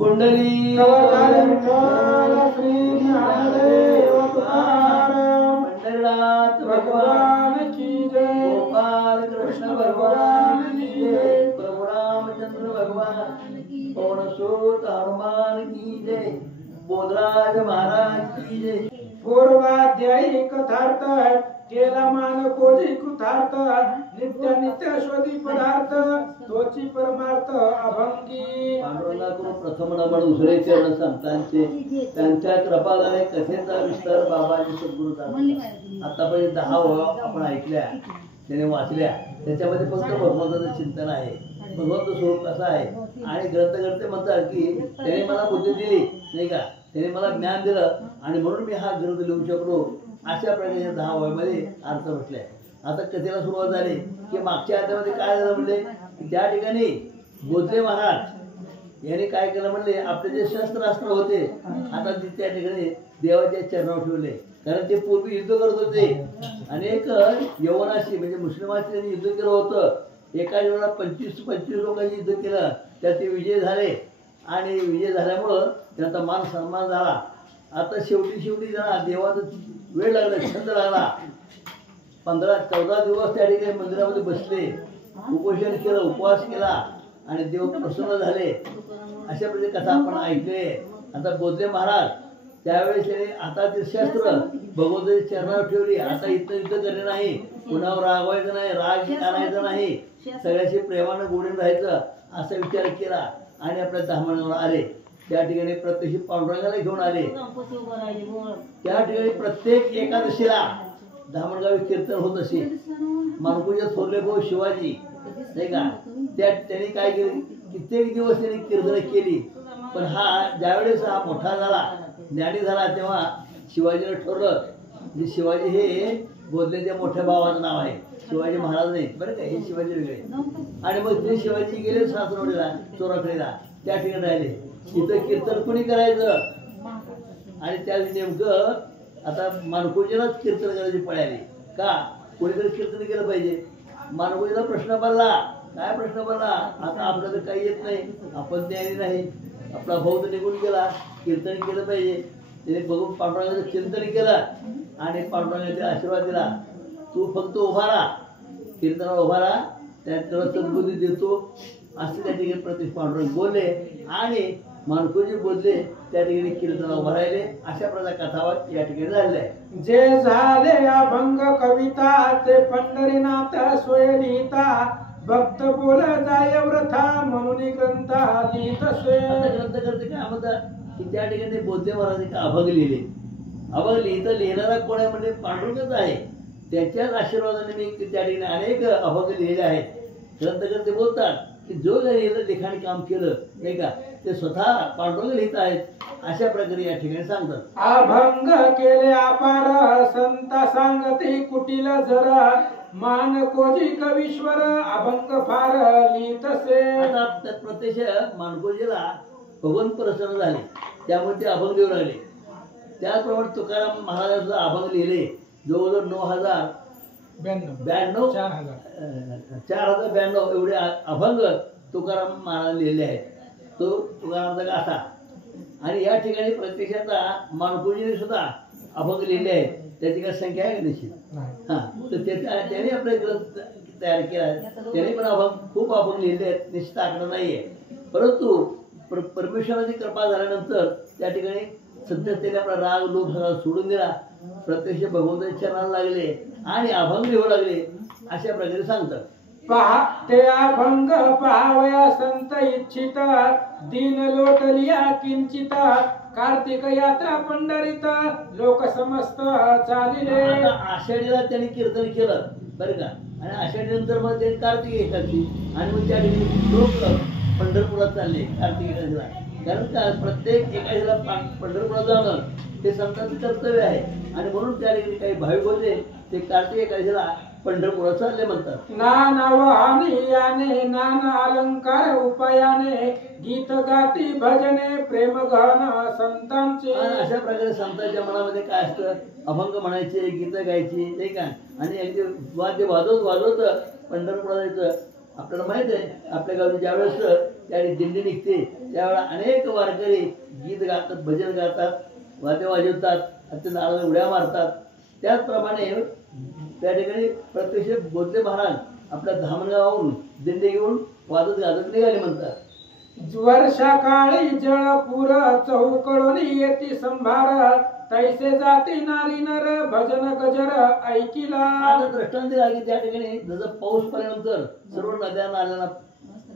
पुंडली श्री ज्ञानदेव तुकाराम पंढरीनाथ भगवान की जय। गोपाल कृष्ण भगवान की जय। प्रभु रामचंद्र भगवान पवनसुत हनुमान की जय। बोधराज महाराज की जय। पूर्वाध्यायी कथार्थ केला मान कोजी कृतार्थ नित्य नित्य शोधी पदार्थ तोची परमार्थ अभंगी। पांडुरंगा करून प्रथम नमन दुसरे चरण संतांचे त्यांच्या कृपाने कथेचा विस्तार बाबाजी सद्गुरू झाला। आतापर्यंत 10 ओळा आपण ऐकल्या त्याने वाचल्या त्याच्यामध्ये फक्त भगवंताचं चिंतन आहे। भगवंत स्वरूप कसं आहे आणि ग्रंथकर्ते म्हणतात की त्याने मला बुद्धी दिली नाही का त्याने मला ज्ञान दिलं आणि म्हणून मी हा ग्रंथ लिहू शकलो। अशा प्रकारे 10 ओळीमध्ये अर्थ म्हटलाय। आता कथेला सुरुवात झाली की मागच्या अध्यायामध्ये काय झालं म्हणले त्या ठिकाणी बोधले महाराज यांनी काय केलं म्हणले आपले जे शस्त्रास्त्र होते आता त्या ठिकाणी देवाच्या चरणावर ठेवले कारण ते पूर्वी युद्ध करत होते। अनेक यवनाशी म्हणजे मुस्लिमांशी त्यांनी युद्ध केलं होतं। एका वेळेला 25 लोकांनी युद्ध केलं त्यात ते विजय झाले आणि विजय झाल्यामुळं त्यांचा मान सन्मान झाला। आता शेवटी जरा देवाचा वेळ लागला छंद लागला 15-14 दिवस त्या ठिकाणी मंदिरामध्ये बसले उपोषण केलं उपवास केला आणि देव प्रसन्न झाले। अशा प्रकारे कथा आपण ऐकले। आता बोधले महाराज त्यावेळेस त्याने आता ते शस्त्र भगवंताच्या चरणावर ठेवली। आता इथं युद्ध करणे नाही कुणावर रागवायचं नाही राग आणायचा नाही सगळ्याशी प्रेमानं गोडीनं राहायचं असा विचार केला आणि आपल्या धामणावर आले। त्या ठिकाणी प्रत्यक्ष पांडुरंगाला घेऊन आले। त्या ठिकाणी प्रत्येक एकादशीला धामणगावी कीर्तन होत असे। मानकुंज थोरले भाऊ शिवाजी नाही का त्यांनी काय केले कित्येक दिवस त्यांनी कीर्तन केली। पण हा ज्यावेळेस हा मोठा झाला ज्ञानी झाला तेव्हा शिवाजीने ठरवलं की शिवाजी हे बोधलेच्या मोठ्या भावाचं नाव आहे शिवाजी महाराज नाही बरं का हे शिवाजी वेगळे। आणि मग ते शिवाजी गेले सासरवाडीला चोराखडीला त्या ठिकाणी राहिले। इथं कीर्तन कोणी करायचं आणि त्या नेमकं आता मानकुंजीलाच कीर्तन करायची पळाली का कोणीतरी कीर्तन केलं पाहिजे। मानकुंजीला प्रश्न पडला काय प्रश्न पडला आता आपल्याला काही येत नाही आपण ज्ञानी नाही आपला भाऊ तर निघून गेला कीर्तन केलं पाहिजे। त्याने बघून पांडुरंगाचं चिंतन केलं आणि पांडुरंगाचा आशीर्वाद दिला तू फक्त उभा राहा कीर्तनाला उभा राहा त्याला सद्बुद्धी देतो असे त्या ठिकाणी प्रत्यक्ष पांडुरंग बोलले आणि मानकुंजी बोलले त्या ठिकाणी कीर्तनाला उभा राहिले। अशा प्रकार कथावर या ठिकाणी झालेलं आहे। जे झाले अभंग कविता ते पंढरीनाथ सोय लिहिता भक्त बोल जाय व्रथा म्हणून ग्रंथ लिहितसे। ग्रंथ करते काय म्हणतात की त्या ठिकाणी बोधले महाराज अभंग लिहिले। अभंग लिहिणारा कोण आहे म्हणजे पांडुरंगच आहे त्याच्याच आशीर्वादाने मी त्या ठिकाणी अनेक अभंग लिहिले आहेत। ग्रंथकर्ते बोलतात की जो जरी लिखाण काम केलं नाही का ते स्वतः पांडुरंग लिहित आहेत अशा प्रकारे या ठिकाणी सांगतात। अभंग केले अपार संता सांगते कुटील जरा मान कोजी कवीश्वर अभंग फार लिहितसे। आता प्रत्यक्ष मानकोजीला भगवान प्रसन्न झाले त्यामुळे ते अभंग लिहू लागले। त्याचप्रमाणे तुकाराम महाराजांचं अभंग लिहिले जवळजवळ 9092 4092 एवढे अभंग तुकाराम महाराज लिहिले आहेत। तो तुकारामचा गाथा आणि या ठिकाणी प्रत्यक्षाचा मानकुंजीने सुद्धा अभंग लिहिले आहेत त्याची काय संख्या आहे का निश्चित हां तर त्याने आपले ग्रंथ तयार केला त्याने पण अभंग खूप अभंग लिहिले आहेत निश्चित आकडा नाही आहे। परंतु परमेश्वराची कृपा झाल्यानंतर त्या ठिकाणी सध्या त्याने आपला राग लोभ सगळा सोडून दिला प्रत्यक्ष भगवंताच्या चरणाला लागले आणि अभंग लिहू लागले अशा प्रकारे सांगतात। पहा ते अभंग पाहावया संत इच्छित दीन लोटलिया किंचित कार्तिक यात्रा पंढरीत लोक समस्त चालिले। आषाढीला त्यांनी कीर्तन केलं बरं का आणि आषाढी नंतर मग त्यांनी कार्तिक एकादशी आणि मग त्या ठिकाणी लोक पंढरपुरात चालले कार्तिक एकादशीला कारण का प्रत्येक एकादशीला पंढरपुरात जाणं हे संतांचं कर्तव्य आहे आणि म्हणून त्या ठिकाणी काही भाविक होते ते कार्तिक एकादशीला पंढरपुरात चालले म्हणतात। नाना वाहनियाने नाना अलंकार उपायाने गीत गाती भजने प्रेम गान संतांचे। अशा प्रकारे संतांच्या मनामध्ये काय असतं अभंग म्हणायचे गीत गायची नाही का आणि अगदी वाद्य वाजवत पंढरपुरात जायचं। आपल्याला माहित आहे आपल्या गावी ज्यावेळेस त्यावेळी दिंडी निघते त्यावेळेला अनेक वारकरी गीत गातात, भजन गातात, वाद्य वाजवतात, अत्यंत आनंद उड्या मारतात. त्याचप्रमाणे त्या ठिकाणी प्रत्यक्ष बोधले महाराज आपल्या धामणगावावरून दिंडी घेऊन वाजत गाजत निघाले म्हणतात. वर्षा काळी जळपूर चौकडून येती संभार, तैसे जाती नारी नर भजन गजर ऐकिला. आता दृष्टांत दिला की त्या ठिकाणी जसं पाऊस पडल्यानंतर सर्व नद्या नाल्यांना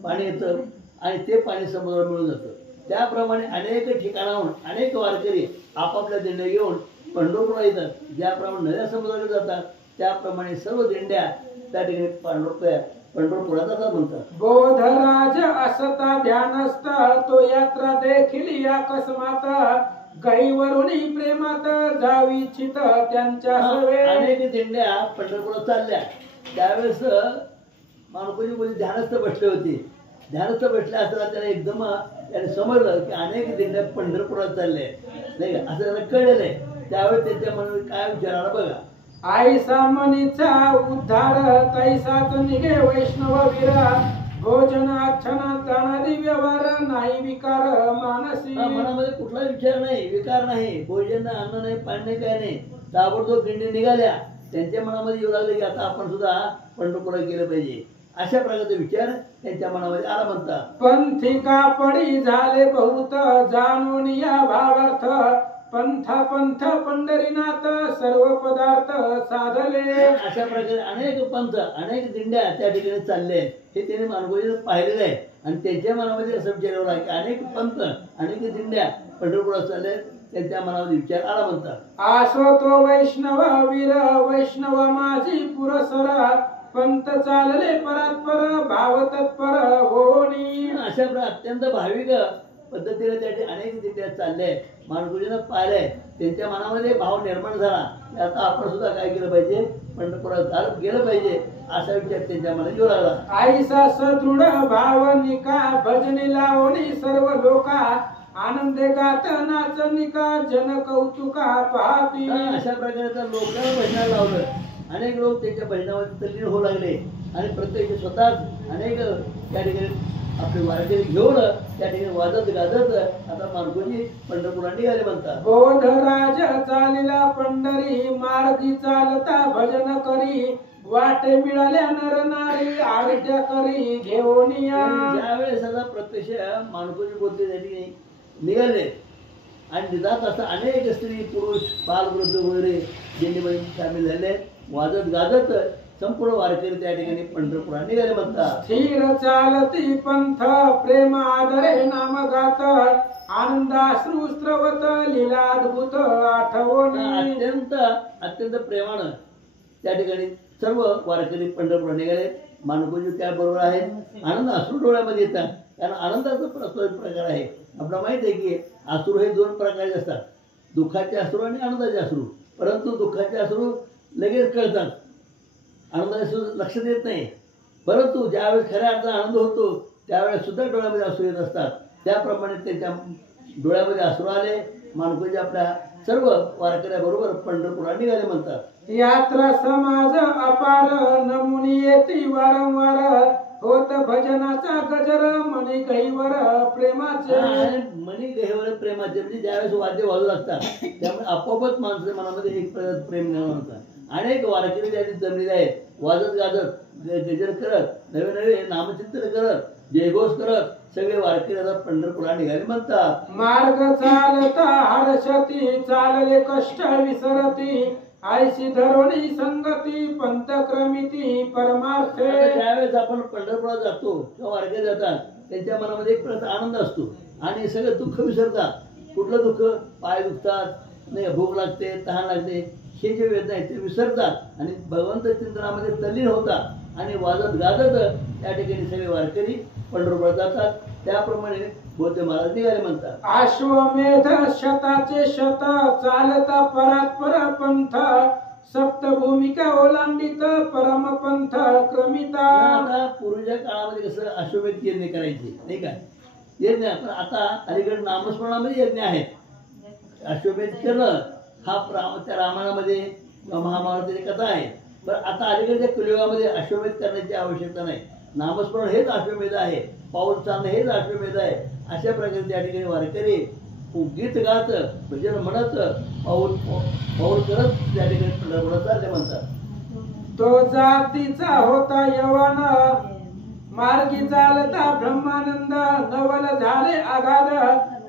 पाणी येतं आणि ते पाणी समुद्रात मिळून जातं. त्याप्रमाणे अनेक ठिकाणाहून अनेक वारकरी आपापल्या दिंड्या घेऊन पंढरपूरला येतात. ज्याप्रमाणे नद्या समुद्राकडे जातात त्याप्रमाणे सर्व दिंड्या त्या ठिकाणी पंढरपुरात जातात म्हणतात. बोधराज असता ध्यानस्थ तो यात्रा देखील अकस्मात, गैवरुनी प्रेमात जावी चित त्यांच्या सवे. अनेक दिंड्या पंढरपुरात चालल्या. त्यावेळेस माणकोजी बोली ध्यानस्थ बसले होते. ध्यानस्थ बसले असताना त्याला एकदम त्याने समजलं की अनेक दिंड्या पंढरपुरात चालल्या नाही का, असं त्याला कळलेलं आहे. त्यावेळेस त्याच्या मनात काय विचारायला बघा. आई सामनीचा उद्धार तैसाच निघे वैष्णव वीर, भोजन आच्छना जाणारी व्यवहार नाही विकार मानसी. मनामध्ये कुठला विचार नाही, विकार नाही, भोजन अन्न नाही, पाणी नाही, काय नाही. ताबडतोब दिंडी निघाल्या. त्यांच्या मनामध्ये येऊ लागले की आता आपण सुद्धा पंढरपुरात गेलं पाहिजे. अशा प्रकारचे विचार त्यांच्या मनामध्ये आला म्हणतात. पंथिका पडी झाले बहुत जाणून या भावार्थ, पंथ पंथ पंढरीनाथ सर्व पदार्थ साधले. अशा प्रकारे अनेक पंथ अनेक दिंड्या त्या ठिकाणी चालले हे त्याने मानकोजीने पाहिलेलं आहे. आणि त्यांच्या मनामध्ये असं विचार येऊ लागला की अनेक पंथ अनेक दिंड्या पंढरपुरात चालले. त्यांच्या मनामध्ये विचार आला म्हणतात. आसो तो वैष्णव वीर वैष्णव माझी पुरसर, पंथ चालले परात्पर भाव तत्पर होणी. अशा अत्यंत भाविक पद्धतीने त्या अनेक दिंड्या चालल्या. मानकोजीनं पाहिलंय. त्यांच्या मनामध्ये भाव निर्माण झाला की आता आपण सुद्धा काय केलं पाहिजे, पंढरपुरात गेलं पाहिजे असा विचार त्यांच्या मनात येऊ लागला. आईसा सदृढ भावनिका भजनी लावणी सर्व लोका, आनंदे गात नाचनिका जन कौतुका पाहती. अशा प्रकारे लोकांना भजनाला लावलं. अनेक लोक त्यांच्या भजनामध्ये तल्लीन होऊ लागले आणि प्रत्यक्ष स्वतःच अनेक त्या ठिकाणी आपले वारकरी घेऊन त्या ठिकाणी वाजत गाजत आता मानकोजी पंढरपुरात निघाले म्हणतात. बोधराज चालिला पंढरी मार्गी चालता भजन करी, वाटे मिळाल्या नर नारी आरत्या करी घेऊन या. ज्यावेळेस आता प्रत्यक्ष मानकोजी बोलते त्या ठिकाणी निघाले आणि जात असता अनेक स्त्री पुरुष बालवृद्ध वगैरे दिंडीमध्ये सामील झाले. वाजत गाजत संपूर्ण वारकरी त्या ठिकाणी पंढरपुरात निघाले म्हणतात. स्थिर चालती पंथ प्रेम आदरे नाम गात, आनंदाश्रू स्रवत लीला अद्भुत आठवणी. अत्यंत अत्यंत प्रेमानं त्या ठिकाणी सर्व वारकरी पंढरपुरात निघाले. मानकोजी त्याबरोबर आहेत. आनंद अश्रू डोळ्यामध्ये येतात. कारण आनंदाचा प्रकार आहे. आपल्याला माहिती आहे की अश्रू हे दोन प्रकारचे असतात, दुःखाचे अश्रू आणि आनंदाचे अश्रू. परंतु दुःखाचे अश्रू लगेच कळतात, आनंदाचे अश्रू लक्षात येत नाही. परंतु ज्यावेळेस खऱ्या अर्थाने आनंद होतो त्यावेळेस सुद्धा डोळ्यामध्ये अश्रू येत असतात. त्याप्रमाणे त्यांच्या डोळ्यामध्ये अश्रू आले. मानकोजी आपल्या सर्व वारकऱ्याबरोबर पंढरपुरात निघाले म्हणतात. यात्रा समाज अपार नमुनी येती वारंवार, होत भजनाचा गजर मनी गहीवर प्रेमाचे. मनी गहीवर प्रेमाचे म्हणजे ज्यावेळेस वाद्य वाजू लागतात त्यामुळे आपोआपच माणसाच्या मनामध्ये एक प्रेम निर्माण होतात. अनेक वारकरी त्या जमलेले आहेत. वाजत गाजत गजर करत नवे नवे नामचिंतन करत जयघोष करत सगळे वारकरी आता पंढरपुरात निघाले म्हणतात. मार्ग चालता हर्षती चालले कष्ट विसरती, आयशी धरोणी संगती पंथ क्रमिती परमार्थे. ज्यावेळेस आपण पंढरपुरात जातो किंवा वारकरी जातात त्यांच्या मनामध्ये एक प्रकारचा आनंद असतो आणि सगळं दुःख विसरतात. कुठलं दुःख, पाय दुखतात, नाही भूक लागते, तहान लागते, हे जे वेदना आहेत ते विसरतात आणि भगवंत चिंतनामध्ये तल्लीन होतात आणि वाजत गाजत त्या ठिकाणी सगळे वारकरी पंढरपुरात जातात. त्याप्रमाणे बौद्ध महाराज निघाले म्हणतात. अश्वमेध शताचे शत चालता परात्पर पंथ, सप्तभूमिका ओलांडित परमपंथ क्रमिता. आता पूर्वीच्या काळामध्ये कसं अश्वमेध यज्ञ करायचे नाही का, यज्ञ. पण आता अलीकडे नामस्मरणामध्ये यज्ञ आहेत. अश्वमेध केलं हा त्या रामायणामध्ये महाभारताची कथा आहे. पण आता अलीकडच्या कलियुगामध्ये अश्वमेध करण्याची आवश्यकता नाही. नामस्मरण हेच अश्वमेध आहे. पाऊल चालणं हेच अश्वमेध आहे. अशा प्रकारे त्या ठिकाणी वारकरी गीत गात भजन म्हणत पाऊल पाऊल करत त्या ठिकाणी पंढरपुरात चालले म्हणतात. तो जातीचा होता यवन मार्गी चालता ब्रह्मानंद नवल झाले आगाध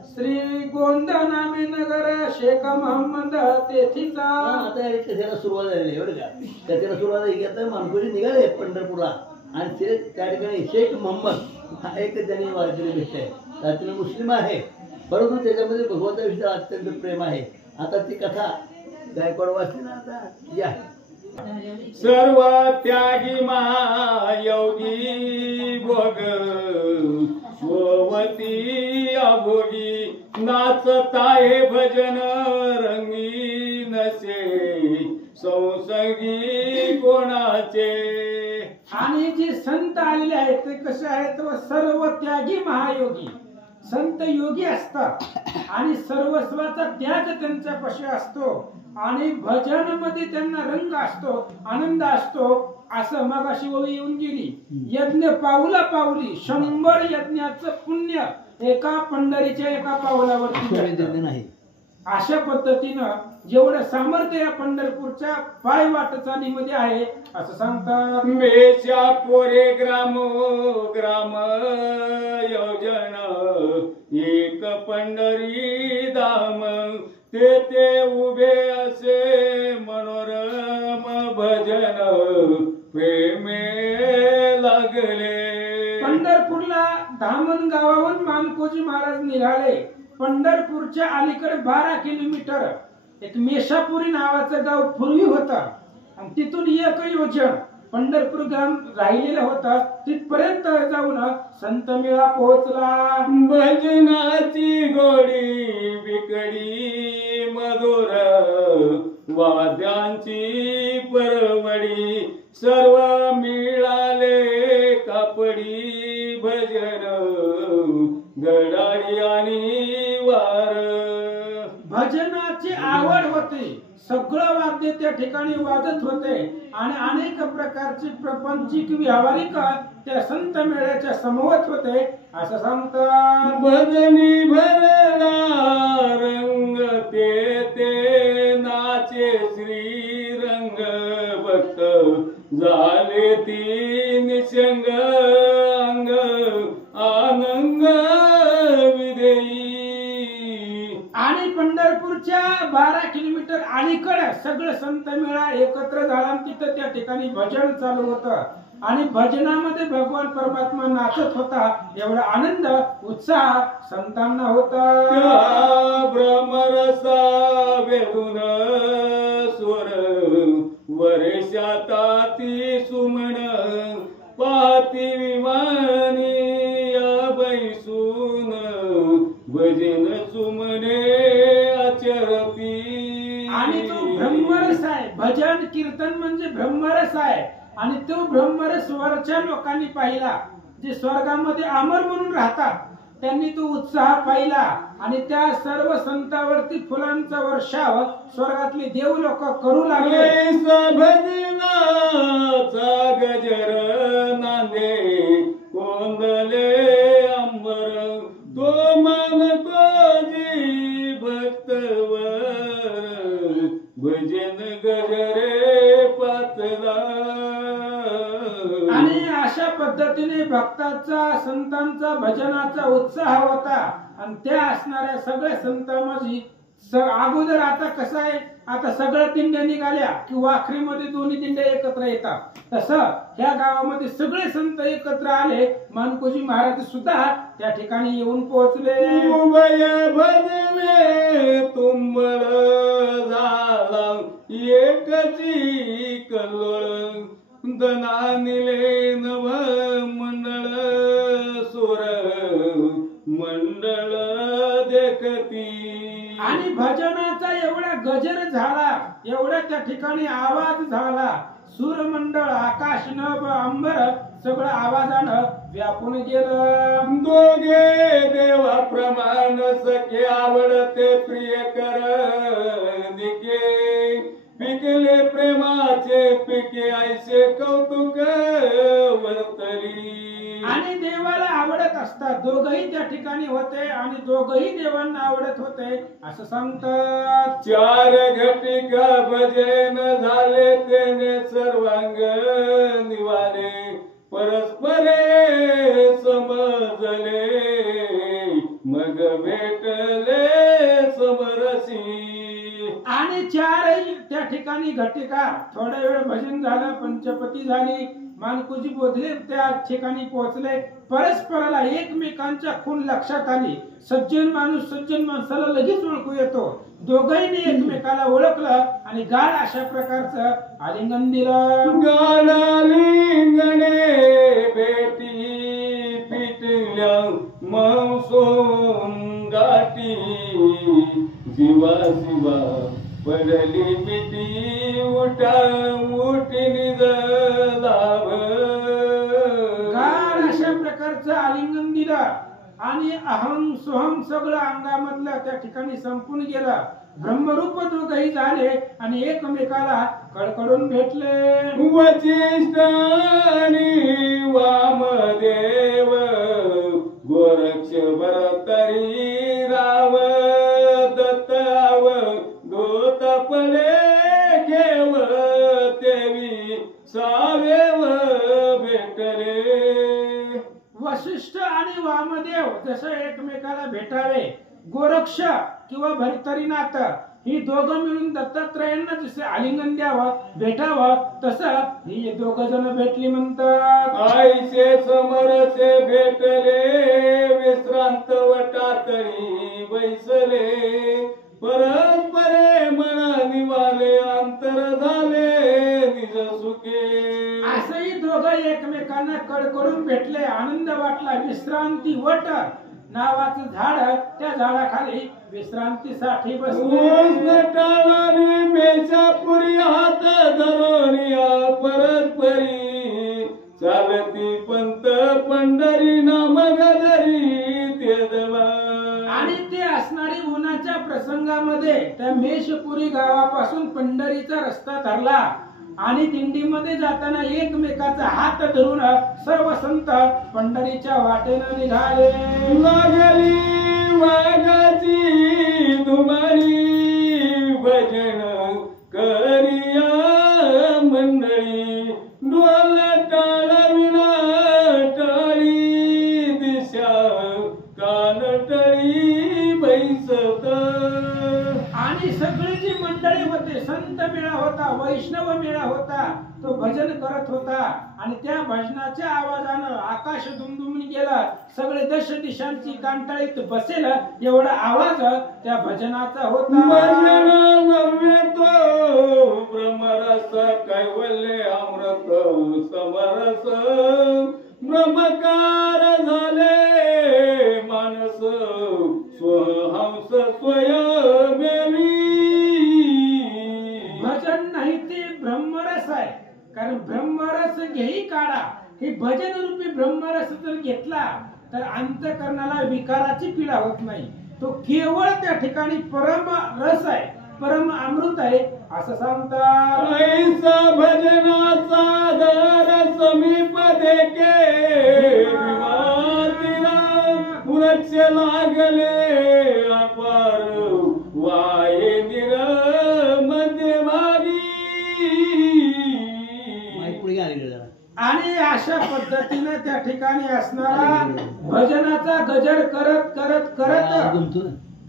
श्री गोंद नामे नगर शेख मोहम्मद तेथीचा. आता कथेला सुरुवात झालेली आहे बरं का. कथेला सुरुवात झाली की आता मानकोजी निघाले पंढरपूरला आणि ते त्या ठिकाणी शेख मोहम्मद हा एक त्यांनी वारकरी भेटले. त्यातील मुस्लिम आहे परंतु त्याच्यामध्ये भगवंताविषयी अत्यंत प्रेम आहे. आता ती कथा गायकवाड वाचली ना आता या. सर्व त्यागी महायोगी भोग स्ववती अभोगी नाचताये भजन रंगी नसे संसर्गी कोणाचे. आणि जे संत आलेले आहेत ते कसे आहेत सर्व त्यागी महायोगी. संत योगी असतात आणि सर्वस्वाचा त्याग त्यांच्यापाशी असतो आणि भजन मध्ये त्यांना रंग असतो आनंद असतो. असं मगाशी ओवी येऊन गेली. यज्ञ पाऊला पाऊली 100 यज्ञाचं पुण्य एका पंढरीच्या एका पाऊलावरती नाही. अशा पद्धतीनं जेवढं सामर्थ्य या पंढरपूरच्या पाय वाटचालीमध्ये आहे असं सांगतात. मेषा पोरे ग्राम ग्राम योजन एक पंढरी धाम तेथे उभे असे मनोरम भजन प्रेमे लागले. पंढरपूरला धामण गावाहून मानकोजी महाराज निघाले. पंढरपूरच्या अलीकडे 12 किलोमीटर एक मेषापुरी नावाचं गाव पूर्वी होतं आणि तिथून एक योजन पंढरपूर ग्राम राहिलेलं होतं. तिथपर्यंत जाऊन संत मेळा पोहोचला. भजनाची गोडी बिकडी मधुर वाद्यांची परवडी सर्व मिळाले कापडी भजन गडाडी आणि वार. भजनाची आवड होती. सगळं वाद्य त्या ठिकाणी वाजत होते आणि अनेक प्रकारचे प्रपंचिक व्यावहारिक त्या संत मेळ्याच्या समवत होते असं सांगतात. भजनी भरला रंग ते नाचे श्री रंग भक्त झाले ती निसंग अंग आनंद विदेई. आणि पंढरपूरच्या 12 किलोमीटर अलीकडे सगळं संत मेळा एकत्र झाला आणि तिथं त्या ठिकाणी भजन चालू होतं आणि भजनामध्ये भगवान परमात्मा नाचत होता. एवढा आनंद उत्साह संतांना होता. ब्रह्मरसा वेदून स्वर वर्षाताती सुमन पाती विमानी बैसून भजन सुमने आचरती. आणि तो ब्रह्मरस आहे. भजन कीर्तन म्हणजे ब्रह्मरस आहे आणि तो ब्रह्मरस वरच्या लोकांनी पाहिला. जे स्वर्गामध्ये अमर म्हणून राहतात त्यांनी तो उत्साह पाहिला आणि त्या सर्व संतांवरती फुलांचा वर्षाव स्वर्गातले देव लोक करू लागले. भजनाचा गजर नांदे कोंदले अंबर तो मान कोजी भक्तवर भजन गजरे पातला. आणि अशा पद्धतीने भक्ताचा संतांचा भजनाचा उत्साह होता आणि त्या असणाऱ्या सगळ्या संतांमध्ये अगोदर आता कसं आहे आता सगळ्या दिंड्या निघाल्या की वाखरीमध्ये दोन्ही दिंड्या एकत्र येतात. तसं ह्या गावामध्ये सगळे संत एकत्र आले. मानकोजी महाराज सुद्धा त्या ठिकाणी येऊन पोहोचले. उभय भजने तुंबळ झाला एकची कल्लोळ दनानिले नव मंडळ सुर मंडळ देखती. आणि भजनाचा एवढा गजर झाला एवढा त्या ठिकाणी आवाज झाला. सूरमंडळ आकाश नभ अंबर सगळं आवाजानं व्यापून गेलं. दोघे देवा प्रमाण सखे आवडते प्रिय कर दिके पिकले प्रेमाचे पिके ऐसे कौतुक वर्तली. आणि देवाला आवडत असतात, दोघही त्या ठिकाणी होते आणि दोघही देवांना आवडत होते असं सांगतात. 4 घटिका भजन झाले तेने सर्वांग निवाले, परस्परे समजले मग भेटले समरसी. आणि 4 त्या ठिकाणी घटिका, थोडा वेळ भजन झालं, पंचपती झाली, मानकुजी बोधले त्या ठिकाणी पोहोचले. परस्पराला एकमेकांच्या खूण लक्षात आली. सज्जन माणूस सज्जन माणसाला लगेच ओळखू येतो. दोघांनी एकमेकाला ओळखलं आणि गाढ अशा प्रकारचं आलिंगन दिलं. गाडालिंगणे भेटी पिटल्या मौसोम गाठी, जीवा शिवा पडली भीती उठा उठी निज लाभ. गाढ अशा प्रकारचं आलिंगन दिलं आणि अहम सोहम सगळं अंगामधलं त्या ठिकाणी संपून गेलं. ब्रह्मरूप दोघही झाले आणि एकमेकाला कडकडून भेटले. वचिष्ठ आणि वामदेव गोरक्ष भरतरी राव दत्ताव दोत पले घेव तेवी सावेव भेटले. वशिष्ठ आणि वामदेव जसं एकमेकाला भेटावे, गोरक्ष किंवा भरतरीनाथ ही दोघं मिळून दत्तात्रयांना जसे आलिंगन द्यावं भेटावं तसं ही दोघ जण भेटली म्हणतात. आईचे समरसे भेटले विश्रांत वटातरी बैसले, परस्परे मना निवाले अंतर झाले निज सुखे. असंही दोघं एकमेकांना कडकडून भेटले, आनंद वाटला. विश्रांती वट नावाचं झाड, त्या झाडाखाली विश्रांतीसाठी बसले. टाळानी बेचापुरी हात धरोनिया परस्परी चालती पंत पंढरी नाम गदरी ते देवा. आणि ते असणारी उन्हाच्या प्रसंगामध्ये त्या मेषपुरी गावापासून पंढरीचा रस्ता ठरला आणि दिंडीमध्ये जाताना एकमेकाचा हात धरून सर्व संत पंढरीच्या वाटेनं निघाले. लागली वाघाची धुमाळी भजन करिया मंडळी, डोल टाळविना टाळी दिशा कानटळी बैसत. आणि सगळी जी मंडळी होते, संत मेळा होता, वैष्णव मेळा होता, तो भजन करत होता आणि त्या भजनाच्या आवाजानं आकाश दुमदुमून गेलं. सगळे दश दिशांची कांटाळीत बसेल एवढा आवाज त्या भजनाचा होता. भजन नव्हे तो ब्रह्मरस कैवल्य अमृत समरस, ब्रह्मकार झाले मानस स्वहंस स्वयमेवी. भजन नाही ते ब्रह्मरस आहे, कारण ब्रह्मरस घेई काढा. हे भजन रूपी ब्रह्मरस जर घेतला तर अंतकरणाला विकाराची पीडा होत नाही. तो केवळ त्या ठिकाणी परम रस आहे, परम अमृत आहे असं सांगतात. ऐसा भजनाचा दर समीप देखे विमातीला वृक्ष लागले अपार वाये निर मध्यभागी. आणि अशा पद्धतीने त्या ठिकाणी असणारा भजनाचा गजर करत करत करत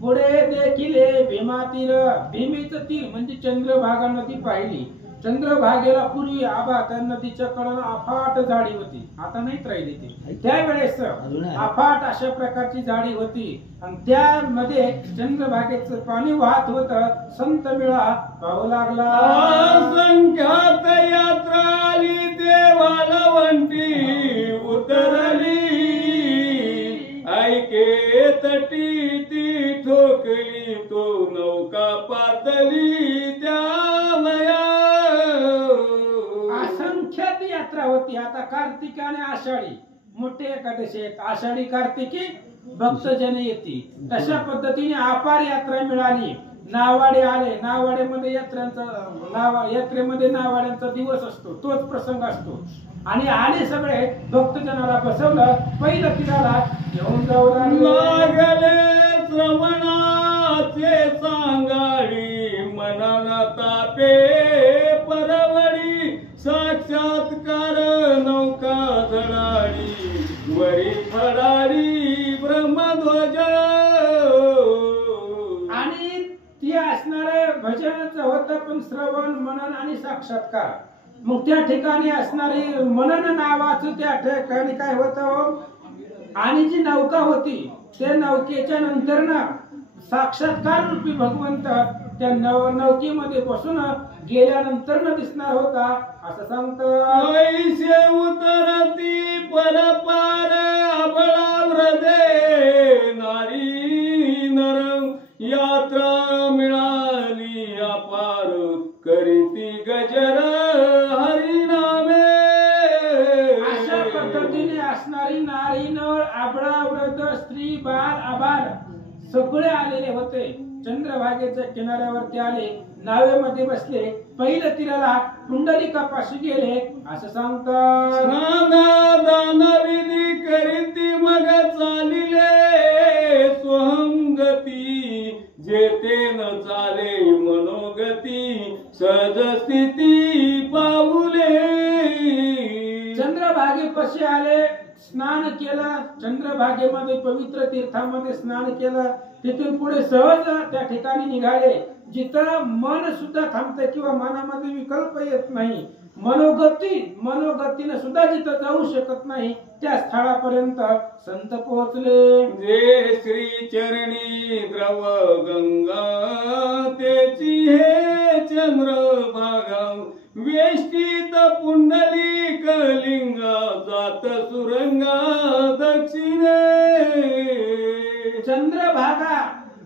पुढे देखील भीमातीर, भीमेचं तीर म्हणजे चंद्रभागा नदी पाहिली. चंद्रभागेला पूर्वी आबा त्या नदीच्या कडून अफाट झाडी होती, आता नाहीत राहिली ती. त्यावेळेस अफाट अशा प्रकारची झाडी होती आणि त्यामध्ये चंद्रभागेचं पाणी वाहत होत. संत मेळा पाहू लागला. संख्यात यात्रा आली देवाला वंटी उतरली, ऐके तटी ती ठोकली तो नौका पातली त्यामया. असंख्यात यात्रा होती. आता कार्तिक आणि आषाढी मोठे एकादशी आहेत, आषाढी कार्तिकी भक्तजन येते. तशा पद्धतीने अपार यात्रा मिळाली. नावाडे आले, नावाड्यामध्ये यात्रेमध्ये नावाड्यांचा दिवस असतो, तोच प्रसंग असतो. आणि आले सगळे भक्तजनाला बसवलं, पहिलं तीराला घेऊन जाऊ लागले श्रवणाचे सांगाडी, मनाला तापे परवडी, साक्षात्कार नौका जडाडी, वरी फडाडी ब्रह्मध्वज. आणि ती असणारे भजनाचं होतं, पण श्रवण मनन आणि साक्षात्कार. मग त्या ठिकाणी असणारी मनन नावाचं त्या ठिकाणी काय होतं, आणि जी नौका होती त्या नौकेच्या नंतर ना साक्षात्कार रूपी भगवंत त्या नौकेमध्ये बसून गेल्यानंतर न दिसणार होता असं सांगतं. ऐसे उतरती परपार आबळा व्रजे, नारी नर यात्रा मिळाली अपार, करीती गजर हरिनामे. अशा पद्धतीने असणारी नारी नर आबळा वृद्ध स्त्री बाल आबाल सगळे आलेले होते. चंद्रभागेच्या किनाऱ्यावरती आले, नावेमध्ये बसले, पहिलं तीराला पुंडलिकापाशी गेले असं सांगतात. दानविधी करीती मग चालिले, सोहंगती जेते न चाले मनोगती, सहज स्थिती पाऊले. चंद्रभागेपाशी आले, स्नान केलं, चंद्रभागेमध्ये पवित्र तीर्थामध्ये स्नान केलं, तिथून पुढे सहज त्या ठिकाणी निघाले जिथं मन सुद्धा थांबते किंवा मनामध्ये विकल्प येत नाही, मनोगतीने सुद्धा जिथं जाऊ शकत नाही त्या स्थळापर्यंत संत पोहोचले. जे श्री चरणी द्रव गंगा, तेची हे चंद्रभागा, वेष्टीत पुंडलिक लिंगा, जात सुरंगा दक्षिणे. चंद्रभागा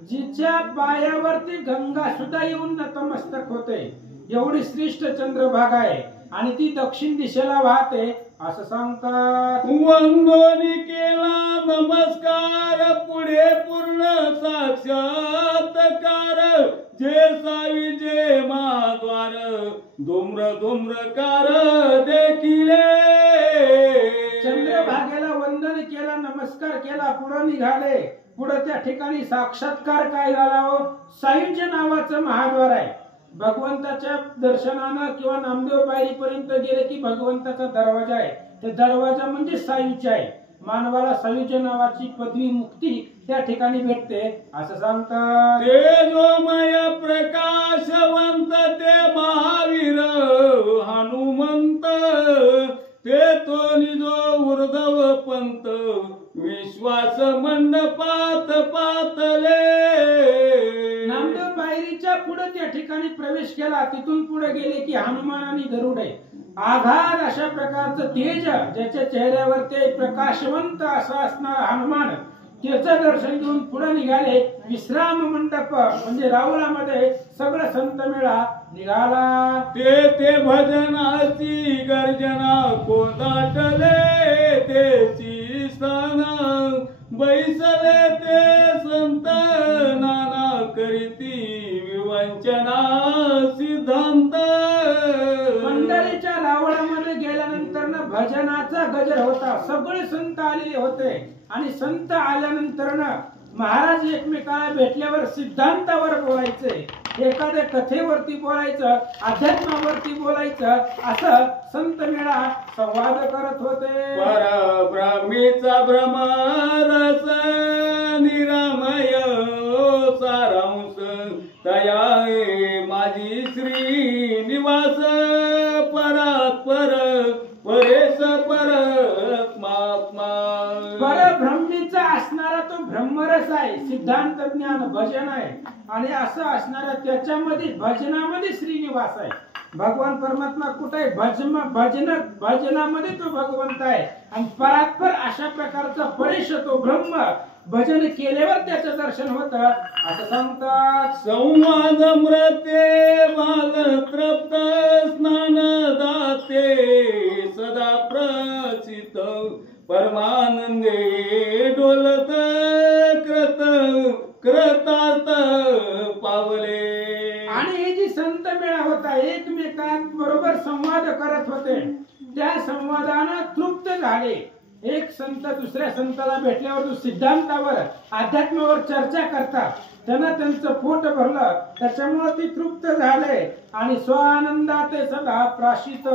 जिच्या पायावरती गंगा सुद्धा येऊन नतमस्तक होते, एवढी श्रेष्ठ चंद्रभागा आहे आणि ती दक्षिण दिशेला वाहते असं सांगतात. वंदोनी केला नमस्कार, पुढे पूर्ण साक्षात्कार, जे सावी जे महाद्वार, धूम्र धूम्रकार देखिले. चंद्रभागेला वंदन केला, नमस्कार केला, पुढे निघाले. पुढे त्या ठिकाणी साक्षात्कार काय झाला हो, सायुज्य नावाचं महाद्वार आहे. भगवंताच्या दर्शनानं किंवा नामदेव पायरीपर्यंत गेले की भगवंताचा दरवाजा आहे, ते दरवाजा म्हणजे सायुज्य आहे. मानवाला सायुज्य नावाची पदवी मुक्ती त्या ठिकाणी भेटते असं सांगतात. तेजोमय प्रकाशवंत ते महावीर हनुमंत, ते तो निजो उर्धव पंत, विश्वास मंडपात पातले. नामदेव पायरीच्या पुढे त्या ठिकाणी प्रवेश केला, तिथून पुढे गेले की हनुमान आणि गरुड आहे. आघात अशा प्रकारचं तेज ज्याच्या चेहऱ्यावरती प्रकाशवंत असं असणार हनुमान, त्याचं दर्शन घेऊन पुढे निघाले. विश्राम मंडप म्हणजे रावळामध्ये सगळं संत मेळा निघाला. ते भजनाची गर्जना कोदाटले, तेची स्थान बैसले ते संत, नाना करीती विवंचना सिद्धांत. पंढरीच्या रावळामध्ये गेल्यानंतर ना भजनाचा गजर होता, सगळे संत आलेले होते आणि संत आल्यानंतर ना महाराज एकमेकाला भेटल्यावर सिद्धांतावर बोलायचे, एखाद्या कथेवरती बोलायचं, अध्यात्मावरती बोलायचं, असं संत मेळा संवाद करत होते. परब्रह्मीचा भ्रमरस निरामय सारांश, तया माझी श्री निवास, परात पर परेश परमात्मा. परब्रह्मीचा असणारा तो ब्रह्मरस आहे, सिद्धांत ज्ञान भजन आहे आणि असं असणारा त्याच्यामध्ये भजनामध्ये श्रीनिवास आहे. भगवान परमात्मा कुठे आहे, भजनामध्ये तो भगवंत आहे आणि परात्पर अशा प्रकारचा परेश तो ब्रह्म भजन केल्यावर त्याचं दर्शन होत असं सांगतात. संवाद मृते बाल तृप्त स्नान दाते, सदा प्रचित परमानंदे डोलत कृतार्थ पावले. आणि हे जी संत मेळा होता, एकमेकांबरोबर संवाद करत होते त्या संवादानं तृप्त झाले. एक संत दुसऱ्या संताला भेटल्यावर जो सिद्धांतावर अध्यात्मावर चर्चा करतात त्यांना त्यांचं पोट भरलं, त्याच्यामुळे ते तृप्त झाले आणि स्वानंदाते सदा प्राशित,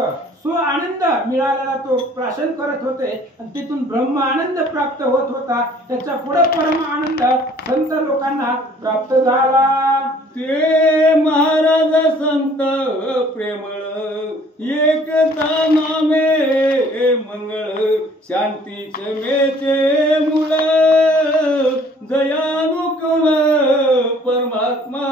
स्व आनंद मिळालेला तो प्राशन करत होते आणि तिथून ब्रह्म आनंद प्राप्त होत होता. त्याच्या पुढे परम आनंद संत लोकांना प्राप्त झाला. ते महाराज संत प्रेमळ, एकता नामे मंगळ, शांती क्षमेचे मूळ, जयानुकूल परमात्मा.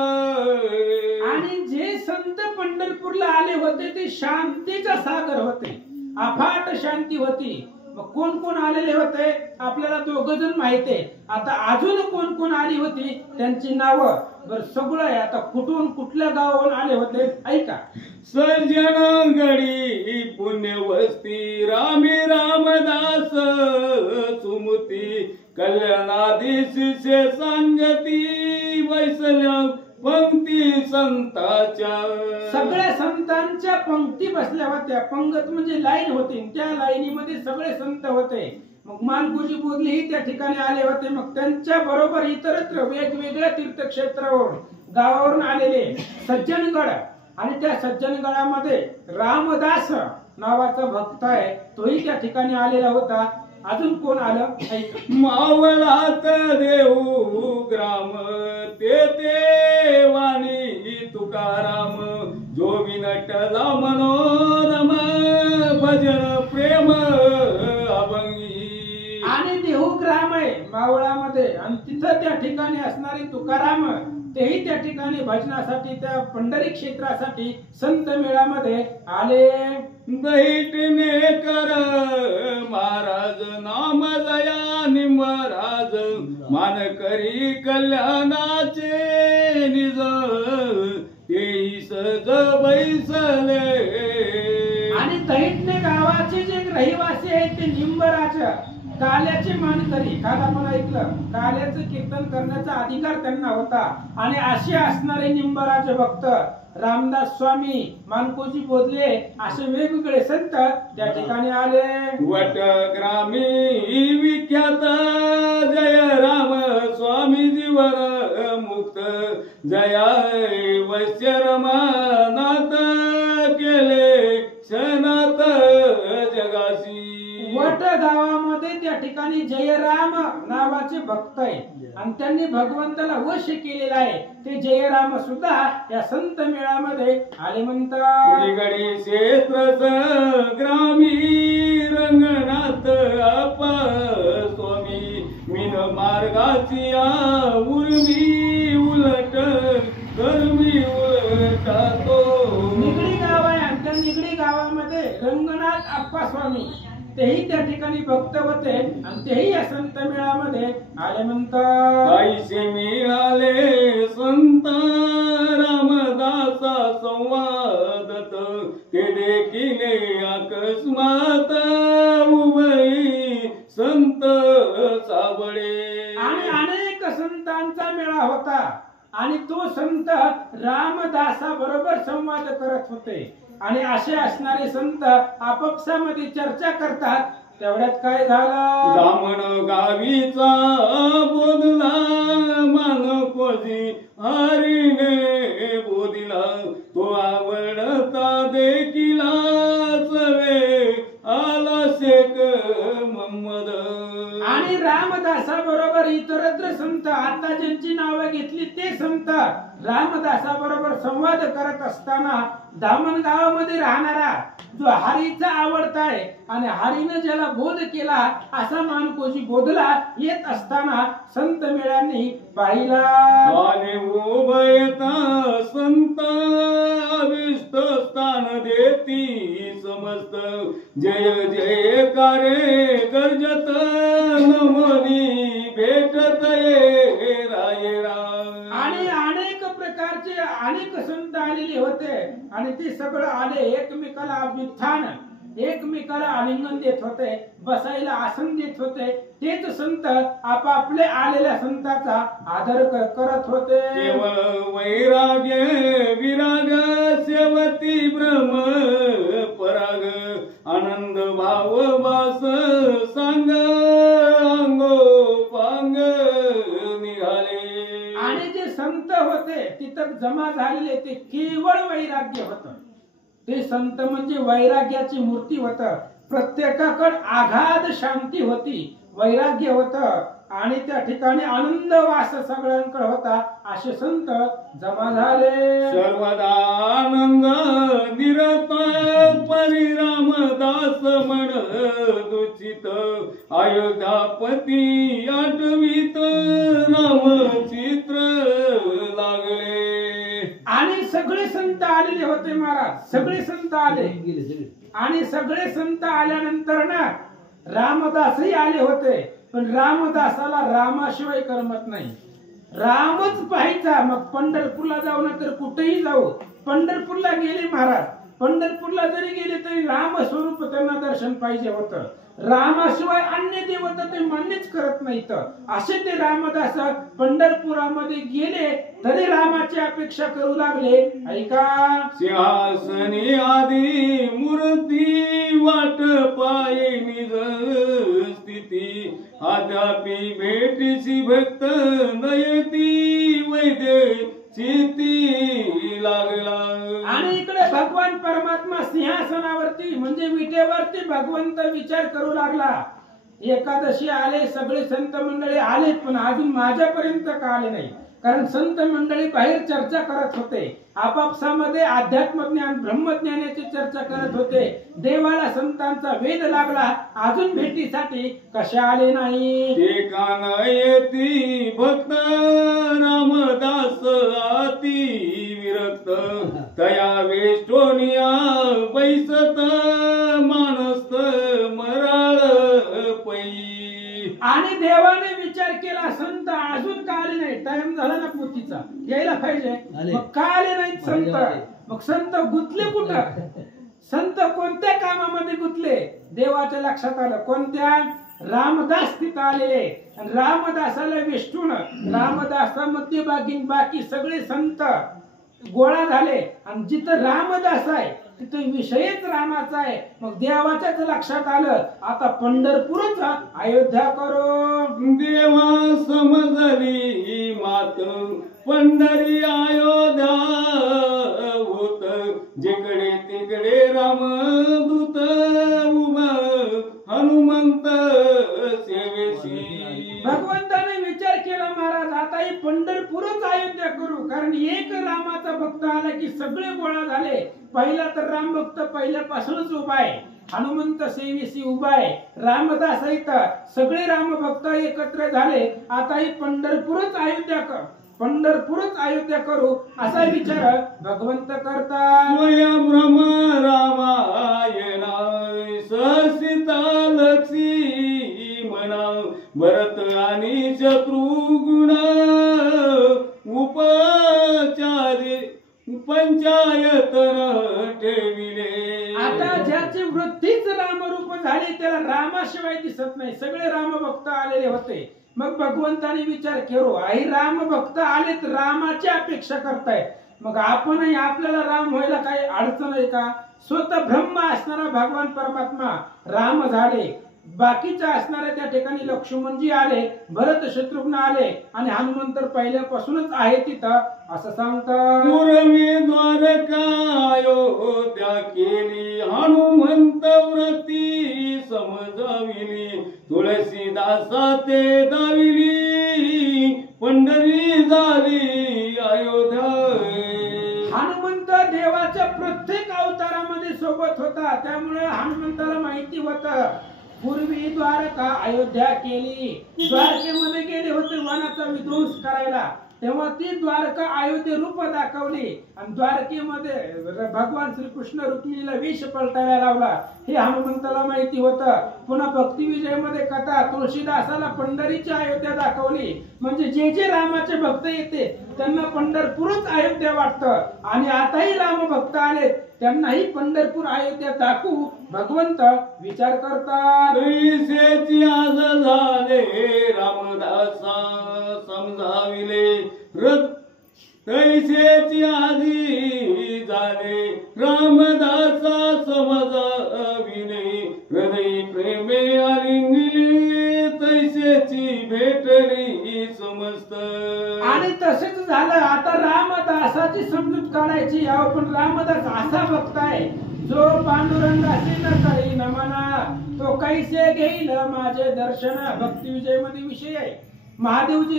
आणि जे संत पंढरपूरला आले होते ते शांतीचा सागर होते, अफाट शांती होती. मग कोण कोण आलेले होते आपल्याला दोघं जण माहिती आहे. आता अजून कोण कोण आली होती त्यांची नावं बर सगळं आहे. आता कुठून कुठल्या गावावरून आले होते ऐका. सज्जन गडी पुण्यवस्ती, रामी रामदास सुमती, कल्याणाधीश सांगती, वैसल्या पंक्ती संताच्या. सगळ्या संतांच्या पंक्ती बसल्या होत्या. पंगत म्हणजे लाईन होती, त्या लाईनीमध्ये सगळे संत होते. मग मानकोजी बोधलेही त्या ठिकाणी आले होते. मग त्यांच्या बरोबर इतरत्र वेगवेगळ्या तीर्थक्षेत्रावरून गावावरून आलेले सज्जनगड, आणि त्या सज्जनगडामध्ये रामदास नावाचा भक्त आहे तोही त्या ठिकाणी आलेला होता. अजून कोण आलं ऐका. मावळात देऊ ग्राम, ते वाणी तुकाराम, जो विनटला मनोरम, भजन प्रेम अभंगी. आणि देहू ग्राम आहे मावळामध्ये, आणि तिथं त्या ठिकाणी असणारे तुकाराम तेही त्या ठिकाणी भजनासाठी त्या पंढरी क्षेत्रासाठी संत मेळामध्ये आले. दैटने कर महाराज नाम दया निमराज, मान करी कल्याणाचे निज, तेही सज बैसले. आणि दैटणे गावाचे जे रहिवासी आहेत ते निंबराज काल्याचे मानकरी. काल आपण ऐकलं काल्याचं कीर्तन करण्याचा अधिकार त्यांना होता. आणि असे असणारे निंबराज भक्त रामदास स्वामी, मानकोजी बोधले असे वेगवेगळे संत त्या ठिकाणी आले. वटग्रामी विख्यात जय राम स्वामी जीवन मुक्त, जया वैश्य रमानाथ, केले क्षणात जगाशी. वट गावामध्ये त्या ठिकाणी जयराम नावाचे भक्त आहे आणि त्यांनी भगवंताला वश केलेला आहे. ते जयराम सुद्धा या संत मेळामध्ये आले म्हणतात. गडी क्षेत्र ग्रामी रंगनाथ आपा स्वामी, मीन मार्गाची उर्मी उलट कर्मी उलटातो. निगडी गाव आहे आणि त्या निगडी गावामध्ये रंगनाथ आप्पा स्वामी तेही त्या ठिकाणी भक्त होते आणि तेही या संत मेळामध्ये आले म्हणतात. आईसे मिळाले संत रामदासा संवादत, ते देखील अकस्मात उभई संत साबळे. आणि अनेक संतांचा मेळा होता आणि तो संत रामदासा बरोबर संवाद करत होते. आणि असे असणारे संत आपापसामध्ये चर्चा करतात. तेवढ्यात काय झालं. ब्राह्मण गावीचा बोधला मानकोजी हरीने बोधिला, तो आवडता देखील सवे आला शेख मोहम्मद. आणि रामदासा बरोबर इतरत्र संत आता ज्यांची नावं घेतली ते संत रामदासा बरोबर संवाद करत असताना दामण गावामध्ये राहणारा जो हरीचा आवडता आहे आणि हरीनं ज्याला बोध केला असा मानकोजी बोधला येत असताना संत मेळ्यांनी पाहिला. आणि उभयता संत अविष्ट स्थान देती समस्त, जय जयकारे गर्जत नमनी भेटत ये रायरा. आणि अनेक प्रकारचे अनेक संत आलेले होते आणि ते सगळं आले एकमेकाला अभिथान एकमेकाला आलिंगन देत होते, बसायला आसन देत होते. तेच संत आपापले आलेल्या संताचा आदर करत होते. केवळ वैराग्य विराग सेवती ब्रह्म पराग, आनंद जे संत होते तिथं जमा झालेले ते केवळ वैराग्य होतं. ते संत म्हणजे वैराग्याची मूर्ती होत. प्रत्येकाकडे आघाद शांती होती, वैराग्य होत आणि त्या ठिकाणी आनंद वास सगळ्यांकडे होता. असे संत जमा झाले. सर्वदा आनंद निरत परिरामदास म्हण दुचित अयोध्यापती आठवीत रामचित्र लागले. आणि सगळे संत आलेले होते महाराज, सगळे संत आले. आणि सगळे संत आल्यानंतर ना रामदासही आले होते. पण रामदासाला रामाशिवाय करमत नाही, रामच पाहायचा. मग पंढरपूरला जाऊ ना तर कुठेही जाऊ, पंढरपूरला गेले महाराज, पंढरपूरला जरी गेले तरी राम स्वरूप त्यांना दर्शन पाहिजे होतं. रामाशिवाय अन्य देवता ते मान्यच करत नाहीत. असे ते रामदास पंढरपुरामध्ये गेले तरी रामाची अपेक्षा करू लागले. ऐका, सिंहासनी आदी मूर्ती वाट पाये निज स्थिती अद्यापि भेटीची भक्त नयती वैद्य चिती लागला. आणि इकडे भगवान परमात्मा सिंहासनावरती म्हणजे विटेवरती भगवंत विचार करू लागला. एकादशी आले, सगळे संत मंडळी आले, पण अजून माझ्यापर्यंत का आले नाही? कारण संत मंडळी बाहेर चर्चा करत होते, आपापसामध्ये अध्यात्मज्ञान ब्रह्मज्ञानाची चर्चा करत होते. देवाला संतांचा वेध लागला, अजून भेटीसाठी कशा आले नाही? ते कान येती भक्त रामदास अति विरक्त तया वेष्टोनिया बैसत मानस्त मराळ पै. आणि देवाने विचार केला, संत अजून का आले नाही? टाइम झाला ना पोथीचा, यायला पाहिजे. मग का आले नाहीत संत? मग संत गुंतले कुठं? संत कोणत्या कामामध्ये गुंतले? देवाच्या लक्षात आलं. कोणत्या? रामदास तिथं आलेले. रामदासाला वेष्टून रामदासामध्ये बाकी सगळे संत गोळा झाले. आणि जिथं रामदास आहे तिथं विषयच रामाचा आहे. मग देवाच्याच लक्षात आलं, आता पंढरपूरच अयोध्या करो. देवा समजली मात पंढरी अयोध्या होत जिकडे तिकडे रामदूत उभा हनुमंत सेवेशी. भगवंताने विचार केला महाराज, आता ही पंढरपूरच अयोध्या करू. कारण एक रामाचा भक्त आला की सगळे गोळा झाले. पहिला तर राम भक्त पहिल्यापासूनच उभा आहे, हनुमंत सेवेशी उभा आहे, रामदास आहेत, सगळे राम भक्त एकत्र झाले. आता ही पंढरपूरच अयोध्या कर, पंढरपूरच अयोध्या करू असा विचार भगवंत करतात. स्वयं ब्रह्म रामायणा सीता लक्ष्मी म्हणा भरत आणि शत्रुघ्न उपचारी पंचायतन ठेविले. आता ज्याची वृत्तीच रामरूप झाली त्याला रामाशिवाय दिसत नाही. सगळे रामभक्त आलेले होते. मग भगवंताने विचार केलो, आई राम भक्त आलेत, रामाची अपेक्षा करतायत, मग आपणही आपल्याला राम व्हायला काही अडचण आहे का? स्वतः ब्रह्म असणारा भगवान परमात्मा राम झाले. बाकीच्या असणाऱ्या त्या ठिकाणी लक्ष्मणजी आले, भरत शत्रुघ्न आले आणि हनुमंत पहिल्यापासूनच आहे तिथं असं सांगतात. पूर्वी द्वारका अयोध्या केली हनुमंत व्रती समजाविली तुळशीदासा ते दाविली पंढरी झाली अयोध्या. हनुमंत देवाच्या प्रत्येक अवतारामध्ये सोबत होता, त्यामुळे हनुमंताला माहिती होतं. पूर्वी द्वारका अयोध्या केली, द्वारकेमध्ये गेले होते वनाचा विध्वंस करायला, तेव्हा ती द्वारका अयोध्या रूप दाखवली. आणि द्वारकेमध्ये भगवान श्रीकृष्ण रुक्मिणीला विष पलटायला लावला, हे हनुमंताला माहिती होतं. पुन्हा भक्ती विजय मध्ये कथा तुळशीदासाला पंढरीची अयोध्या दाखवली. म्हणजे जे जे रामाचे भक्त येते त्यांना पंढरपूरच अयोध्या वाटतं. आणि आताही राम भक्त आले त्यांनाही पंढरपूर अयोध्या दाखवू भगवंत विचार करतात. तैसेची आज झाले रामदासा समजाविले रथ तैसेची आधी झाले रामदासा समजाविले हृदय प्रेमे आलिंगिले तैसेची भेटली समस्त. आणि तसेच झाले झालं. आता रामदासाची समजूत काढायची. अहो पण रामदास असा भक्त आहे जो पांडुरंगाची न करी न म्हणा तो कैसे घेईल माझे दर्शन. भक्ती विजय मध्ये विषय आहे. महादेवजी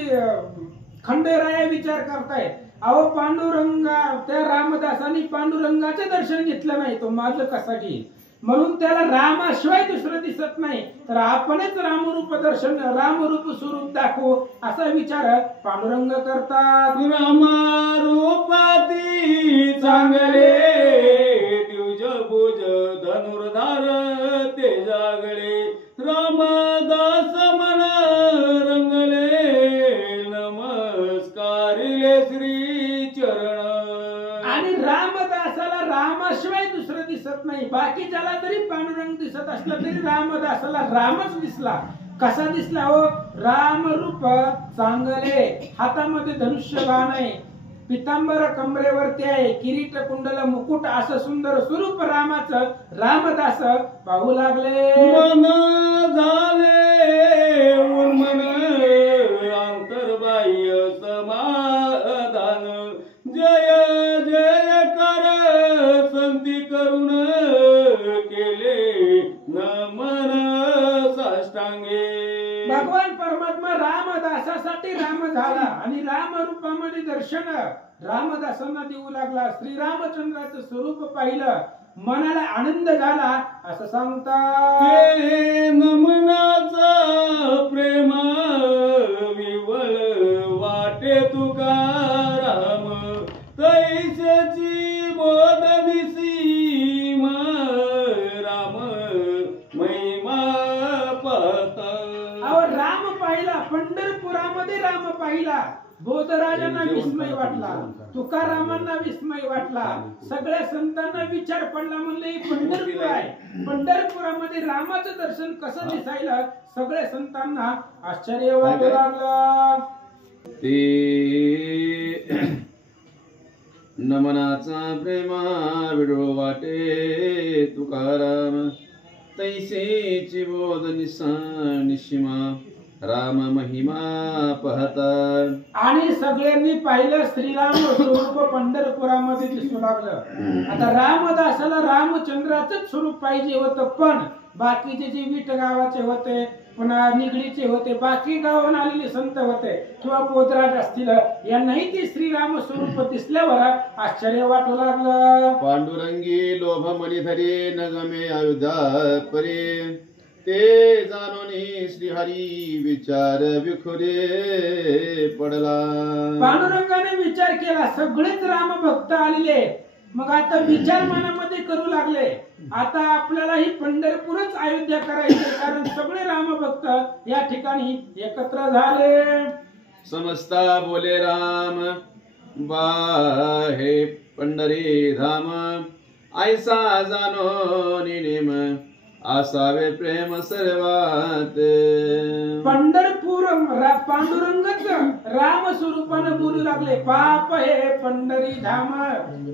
खंडेराय विचार करतायत. अहो पांडुरंगा त्या रामदासांनी पांडुरंगाचे दर्शन घेतलं नाही तो माझं कसं घेईल. म्हणून त्याला रामाशिवाय दुसरं दिसत नाही तर आपणच रामरूप दर्शन रामरूप स्वरूप दाखवू असा विचार पांडुरंग करतात. रामारूपाती चांगले द्विज भुज धनुर्धार ते जागले रामदास मन रंगले नमस्कारिले श्री चरण. आणि रामदासाला रामाशिवाय दुसरं दिसत नाही. बाकीच्याला जरी पांडुरंग दिसत असला तरी रामदासाला रामच दिसला. कसा दिसला हो. राम रूप चांगले हातामध्ये धनुष्यबाण आहे पितांबर कमरेवरती आहे किरीट कुंडल मुकुट असं सुंदर स्वरूप रामाचं रामदास पाहू लागले. मन झाले उन्मन अंतर्बाह्य समाधान जय जय कर संती करून केले नमन साष्टांगे. भगवान परमात्मा रामदासासाठी राम झाला आणि राम रूपामध्ये दर्शन रामदासांना देऊ लागला. श्रीरामचंद्राचं स्वरूप पाहिलं मनाला आनंद झाला असं सांगतात. ते नमनाचा प्रेम विवळ वाटे तुकाराम तैसेची बोधनी सीमा राम महिमा पाहता. अहो राम पाहिला पंढरपुरामध्ये राम पाहिला. बोधराजांना विस्मय वाटला तुकारामांना विस्मय वाटला. सगळ्या संतांना विचार पडला म्हणले पंढरपूर आहे पंढरपुरामध्ये रामाचं दर्शन कसं दिसायला सगळ्या संतांना आश्चर्य वाटू लागलं. ते नमनाचा प्रेमा विडो वाटे तुकाराम तैसेची बोध निशिमा राम महिमा पाहता. आणि सगळ्यांनी पाहिलं श्रीराम स्वरूप पंढरपुरामध्ये दिसू लागलं. आता रामदासाला रामचंद्राचंच स्वरूप पाहिजे होतं पण बाकीचे जे विट गावाचे होते पुन्हा निगडीचे होते बाकी गावाहून आलेले संत होते किंवा बोधराज असतील यांनाही ते श्रीराम स्वरूप दिसल्यावर आश्चर्य वाटू लागलं. पांडुरंगी लोभ मणिधरे नगमे अयोध्या परे ते जाणोनी श्रीहरी विचार विखुरे पडला. पांडुरंगाने विचार केला सगळेच राम भक्त आलेले मग आता विचार मनामध्ये करू लागले आता आपल्याला ही पंढरपूरच अयोध्या करायची कारण सगळे राम भक्त या ठिकाणी एकत्र झाले. समजता बोले राम बा हे पंढरी धाम ऐसा जानो निनेम असावे प्रेम सर्वात. पंढरपूर पांडुरंगच राम स्वरूपानं बोलू लागले पाप हे पंढरी धाम.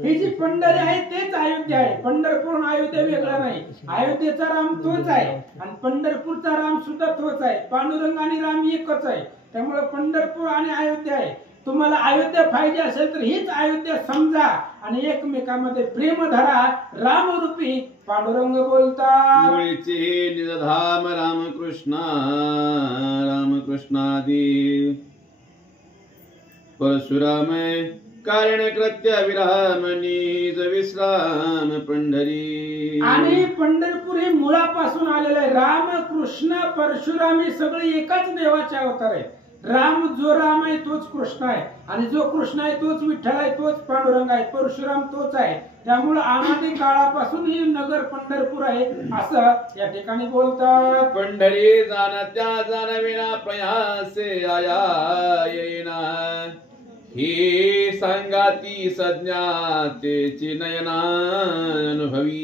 ही जी पंढरी आहे तेच अयोध्या आहे. पंढरपूर अयोध्या वेगळा नाही. अयोध्येचा राम तोच आहे आणि पंढरपूरचा राम सुद्धा तोच आहे. पांडुरंग आणि राम एकच आहे. त्यामुळे पंढरपूर आणि अयोध्या आहे. तुम्हाला अयोध्या पाहिजे असेल तर हीच अयोध्या समजा आणि एकमेकांमध्ये प्रेम धरा. रामरूपी पांडुरंग बोलतात. मुळीचे निजधाम रामकृष्णादी परशुराम कारण कृत्य विराम निज विश्राम पंढरी. आणि पंढरपूर हे मुळापासून आलेलं आहे. राम कृष्ण परशुराम हे सगळे एकाच देवाचे अवतार आहे. राम जो राम आहे तोच कृष्ण आहे आणि जो कृष्ण आहे तोच विठ्ठल आहे तोच पांडुरंग आहे. परशुराम तोच आहे. त्यामुळे अनादी काळापासून ही नगर पंढरपूर आहे असं या ठिकाणी बोलतात. पंढरी जाणत्या जाणविना प्रयासे आया येईना ही सांगाती संज्ञा तेची नयनानुभवी.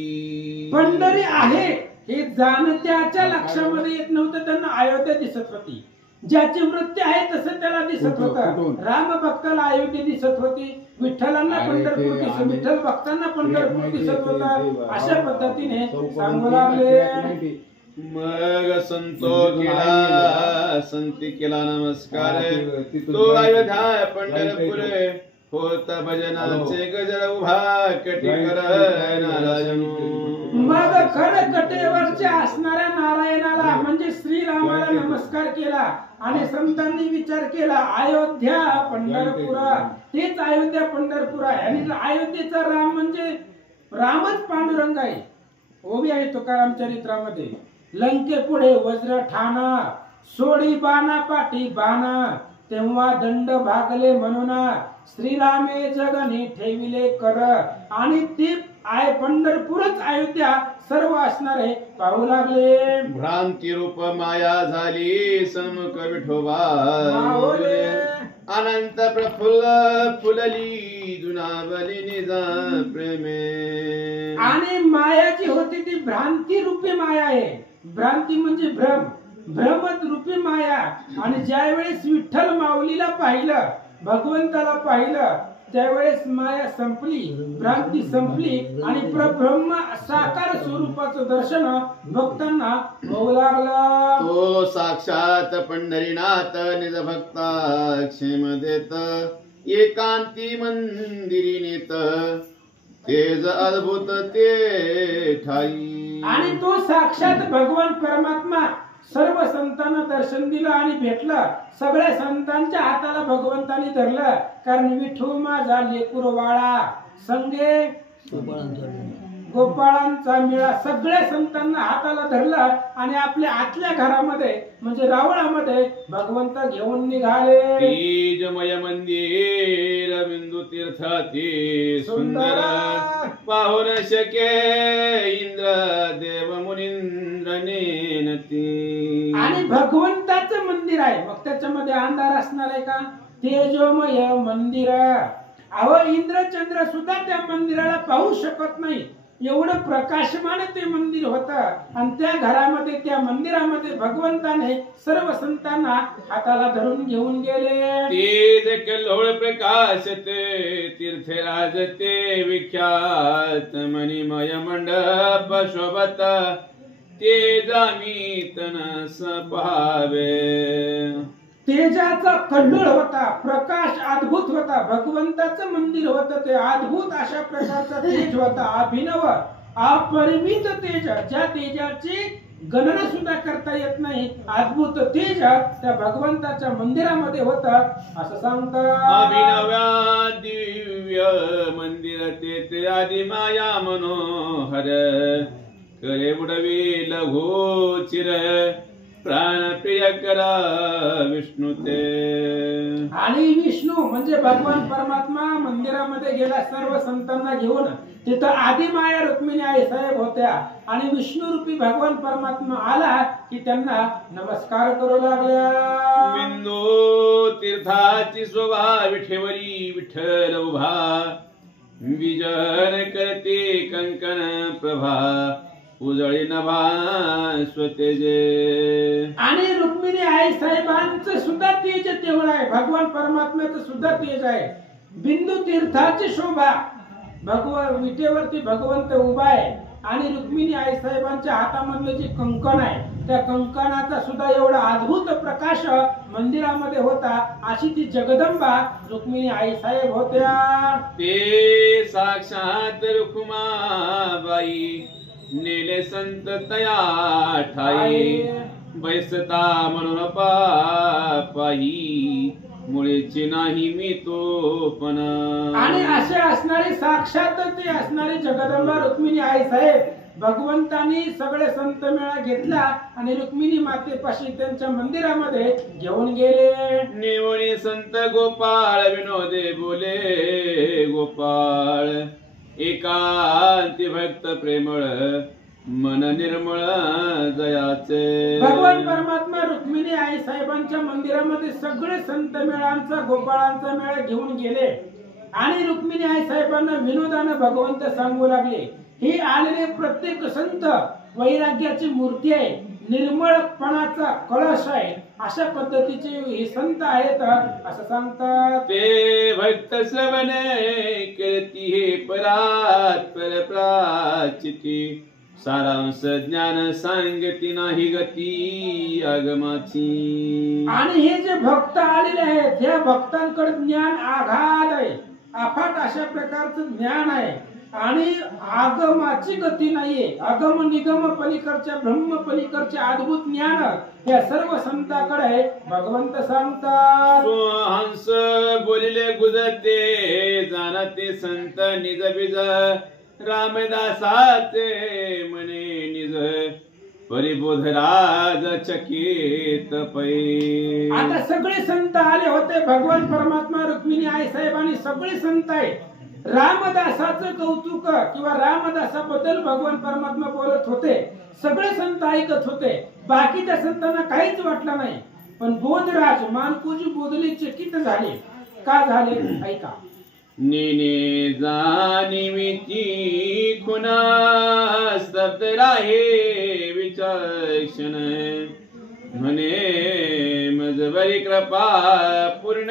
पंढरी आहे हे जाणत्याच्या लक्षामध्ये येत नव्हतं. त्यांना अयोध्या दिसत होती. ज्याची वृत्ती आहे तसं त्याला दिसत होतं. राम भक्ताला अयोध्या दिसत होती. विठ्ठलांना पंढरपूर दिसत विठ्ठल भक्तांना पंढरपूर दिसत होता. अशा पद्धतीने सांगू लागले. मग संतो केला संती केला नमस्कार तो अयोध्या पंढरपूर होत भजनाचे गजर उभा कटी कर नारायण. मग खडकटेवरच्या असणाऱ्या नारायणाला म्हणजे श्रीरामाला नमस्कार केला आणि संतांनी विचार केला अयोध्या पंढरपूर तेच अयोध्या पंढरपूर आहे. आणि अयोध्येचा राम म्हणजे रामच पांडुरंग आहे. ओवी आहे तुकाराम चरित्रामध्ये. लंके पुढे वज्र ठाणा सोडी बाणा पाठी बाणा तेव्हा दंड भागले म्हणून श्रीरामे जगनी ठेविले कर. आणि ती आय पंढरपूरच अयोध्या सर्व असणारे पाहू लागले. भ्रांती रूप माया झाली सन्मुख विठोबा अनंत प्रफुल्ल फुलली जुनावली निजा प्रेमे. आणि माया जी होती ती भ्रांती रूपी माया आहे. भ्रांती म्हणजे भ्रम भ्रमत रूपी माया. आणि ज्यावेळेस विठ्ठल माऊलीला पाहिलं भगवंताला पाहिलं त्यावेळेस माया संपली भ्रांती संपली आणि प्रब्रह्म साकार स्वरूपाचं दर्शन भक्तांना होऊ लागलं. तो साक्षात पंढरीनाथ निज भक्ता क्षेम देत एकांती मंदिरी नेत तेज अद्भुत ते ठाई. आणि तो साक्षात भगवान परमात्मा सर्व संतांना दर्शन दिलं आणि भेटलं. सगळ्या संतांच्या हाताला भगवंतानी धरलं. कारण विठू माझा लेकूर वाळा संगे गोपाळांचा मेळा सगळ्या संतांना हाताला धरलं आणि आपल्या आतल्या घरामध्ये म्हणजे रावणामध्ये भगवंत घेऊन निघाले. तेजमय मंदिर बिंदू तीर्थाती सुंदर पाहून शके इंद्र देव मुनींद्र नेनती. आणि भगवंताचं मंदिर आहे मग त्याच्यामध्ये अंधार असणार आहे का. तेजोमय मंदिर अहो इंद्र चंद्र सुद्धा त्या मंदिराला पाहू शकत नाही एवढं प्रकाशमान ते मंदिर होतं. आणि त्या घरामध्ये त्या मंदिरामध्ये भगवंताने सर्व संतांना हाताला धरून घेऊन गेले. तेज कल्लोळ प्रकाश ते तीर्थराज ते विख्यात मणिमय मंडप शोभत तेजामी तनस पाहावे. तेजाचा कल्लोळ होता प्रकाश अद्भुत होता. भगवंताचं मंदिर होतं ते अद्भुत अशा प्रकारचा तेज होता. अभिनव अपरिमित तेज ज्या तेजाची गणना सुद्धा करता येत नाही. अद्भुत तेज त्या भगवंताच्या मंदिरामध्ये होतं असं सांगतात. अभिनव्या दिव्य मंदिर ते आदि माया मनोहर करे बुडवी लघु चिर प्राण प्रिय करा विष्णू ते. आणि विष्णू म्हणजे भगवान परमात्मा मंदिरामध्ये गेला सर्व संतांना घेऊन. तिथं आदि माया रुक्मिणी आई साहेब होत्या आणि विष्णू रूपी भगवान परमात्मा आला की त्यांना नमस्कार करू लागल्या. बिंदू तीर्थाची शोभा विठेवरी विठ्ठल उभा विजन करते कंकण प्रभा उजळी नभा स्वतेजे. आणि रुक्मिणी आई साहेबांचं सुद्धा तेज तेवढं आहे. भगवान परमात्म्याचं सुद्धा तेज आहे. बिंदू तीर्थाची शोभा भगवान विटेवरती भगवंत उभा आहे आणि रुक्मिणी आई साहेबांच्या हातामधलं जे कंकण आहे त्या कंकणाचा सुद्धा एवढा अद्भुत प्रकाश मंदिरामध्ये होता. अशी ती जगदंबा रुक्मिणी आई साहेब होत्या. ते साक्षात रुक्माबाई नेले संत तया ठाई बैसता म्हणून पाही मुळेची नाही मी तो पण. आणि असे असणारे साक्षात ते असणारी जगदंबा रुक्मिणी आई साहेब भगवंतांनी सगळे संत मेळा घेतला आणि रुक्मिणी मातेपाशी त्यांच्या मंदिरामध्ये घेऊन गेले. निवणी संत गोपाळ विनोदे बोले गोपाळ एकांती भक्त प्रेमळ मन निर्मळ जयाचे. भगवान परमात्मा रुक्मिणी आई साहेबांच्या मंदिरामध्ये सगळे संत मेळांचा गोपाळांचा मेळा घेऊन गेले आणि रुक्मिणी आई साहेबांना विनोदानं भगवंत सांगू लागले. हे आलेले प्रत्येक संत वैराग्याची मूर्ती आहे निर्मळपणाचा कळश आहे अशा पद्धतीचे हे संत आहेत असं सांगतात. ते भक्त श्रवणे करती हे परात परप्राचिती सारांश ज्ञान सांगती नाही गती आगमाची. आणि हे जे भक्त आलेले आहेत या भक्तांकडे ज्ञान आघात आहे, अफाट अशा प्रकारचं ज्ञान आहे आणि आगमाची गती नाहीये. आगम निगम पलीकडच्या ब्रह्म पलीकडचे अद्भुत ज्ञान या सर्व संतांकडे भगवंत सांगतात. हंस बोलिले गुजते जाणते संत निज बीज रामदासाचे मने निज परिबोधराज चकित पै. आता सगळे संत आले होते, भगवान परमात्मा रुक्मिणी आई साहेबांनी सगळे संत आहे. रामदासाचं कौतुक किंवा रामदासाबद्दल भगवान परमात्मा बोलत होते, सगळे संत ऐकत होते, बाकीच्या संतांना काहीच वाटलं नाही. पण बोधराज मानकोजी बोधले चकित झाले. का झाले ऐका. नेने जाणीविती खुना स्तब्ध राहे विचक्षण म्हणे मजबरी कृपा पूर्ण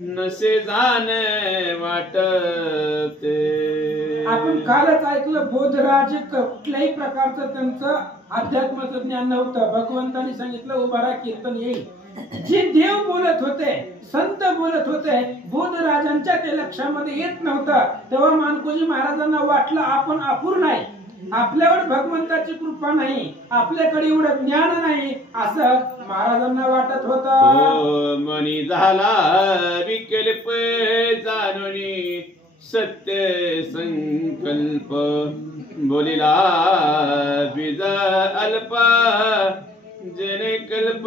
नसे जाणे वाटते. आपण कालच ऐकलं बोधराज कुठल्याही प्रकारचं त्यांचं अध्यात्माचं ज्ञान नव्हतं. भगवंतांनी सांगितलं उभारा कीर्तन येईल. जे देव बोलत होते, संत बोलत होते, बोधराजांच्या ते लक्षामध्ये येत नव्हतं. तेव्हा मानकोजी महाराजांना वाटलं आपण अपूर्ण आहे, आपल्यावर भगवंताची कृपा नाही, आपल्याकडे एवढं ज्ञान नाही, असं महाराजांना वाटत होतं. मनी झाला विकल्प जाणूनी सत्य संकल्प बोलिला बीज अल्प जने कल्प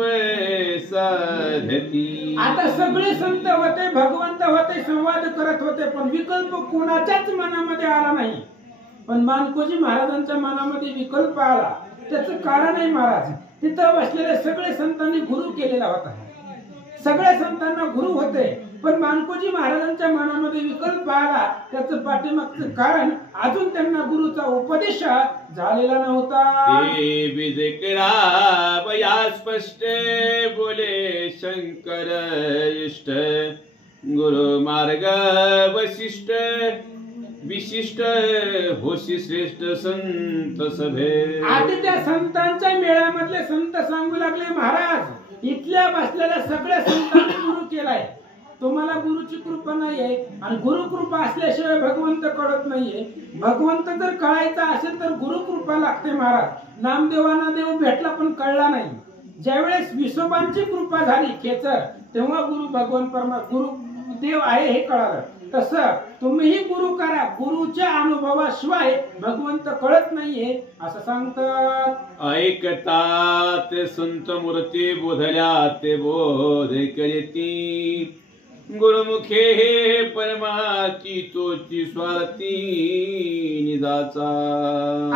साधती. आता सगळे संत होते, भगवंत होते, संवाद करत होते, पण विकल्प कोणाच्याच मनामध्ये आला नाही. पण मानकोजी महाराजांच्या मनामध्ये विकल्प आला. त्याचं कारण आहे महाराज तिथं बसलेल्या सगळे संतांनी गुरु केलेला होता, सगळ्या संतांना गुरु होते, पण मानकोजी महाराजांच्या मनामध्ये विकल्प आला. त्याचं पाठीमागचं कारण अजून त्यांना गुरुचा उपदेश झालेला नव्हता. बया स्पष्ट बोले शंकर इष्ट गुरु मार्ग वशिष्ठ विशिष्ट होशी श्रेष्ठ संत सभे. आधी त्या संतांच्या मेळ्यामधले संत सांगू लागले महाराज इथल्या बसलेल्या सगळ्या संतांनी गुरु केलाय, तुम्हाला गुरुची कृपा नाहीये आणि गुरु कृपा असल्याशिवाय भगवंत कळत नाहीये. भगवंत जर कळायचा असेल तर गुरु कृपा लागते महाराज. नामदेवांना देव भेटला पण कळला नाही. ज्यावेळेस विसोबांची कृपा झाली खेचर, तेव्हा गुरु भगवान गुरु देव आहे हे कळालं. तसं तुम्हीही गुरु करा, गुरुच्या अनुभवाशिवाय भगवंत कळत नाहीये असं सांगतात. ऐकतात संत मूर्ती बोधल्या ते बोध करीती गुरुमुखे हे परमाची तोची स्वार्थी निजाचा.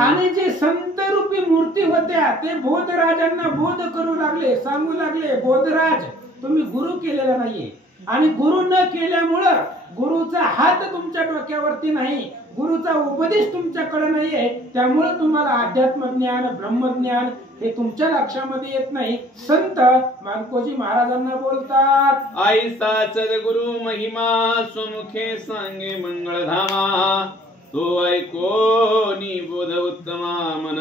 आणि जे संत रूपी मूर्ती होत्या ते बोधराजांना बोध करू लागले, सांगू लागले बोधराज तुम्ही गुरु केलेला नाहीये आणि गुरु न केल्यामुळं गुरुचा हात तुमच्या डोक्यावरती नाही, गुरुचा उपदेश तुमच्याकडे नाहीये, त्यामुळे तुम्हाला अध्यात्म ज्ञान ब्रह्मज्ञान हे तुमच्या लक्षामध्ये येत नाही. संत मानकोजी महाराजांना बोलतात. आईसा सद्गुरु महिमा स्वमुखे सांगे मंगळधामा तो ऐकोनी बोध उत्तमा मन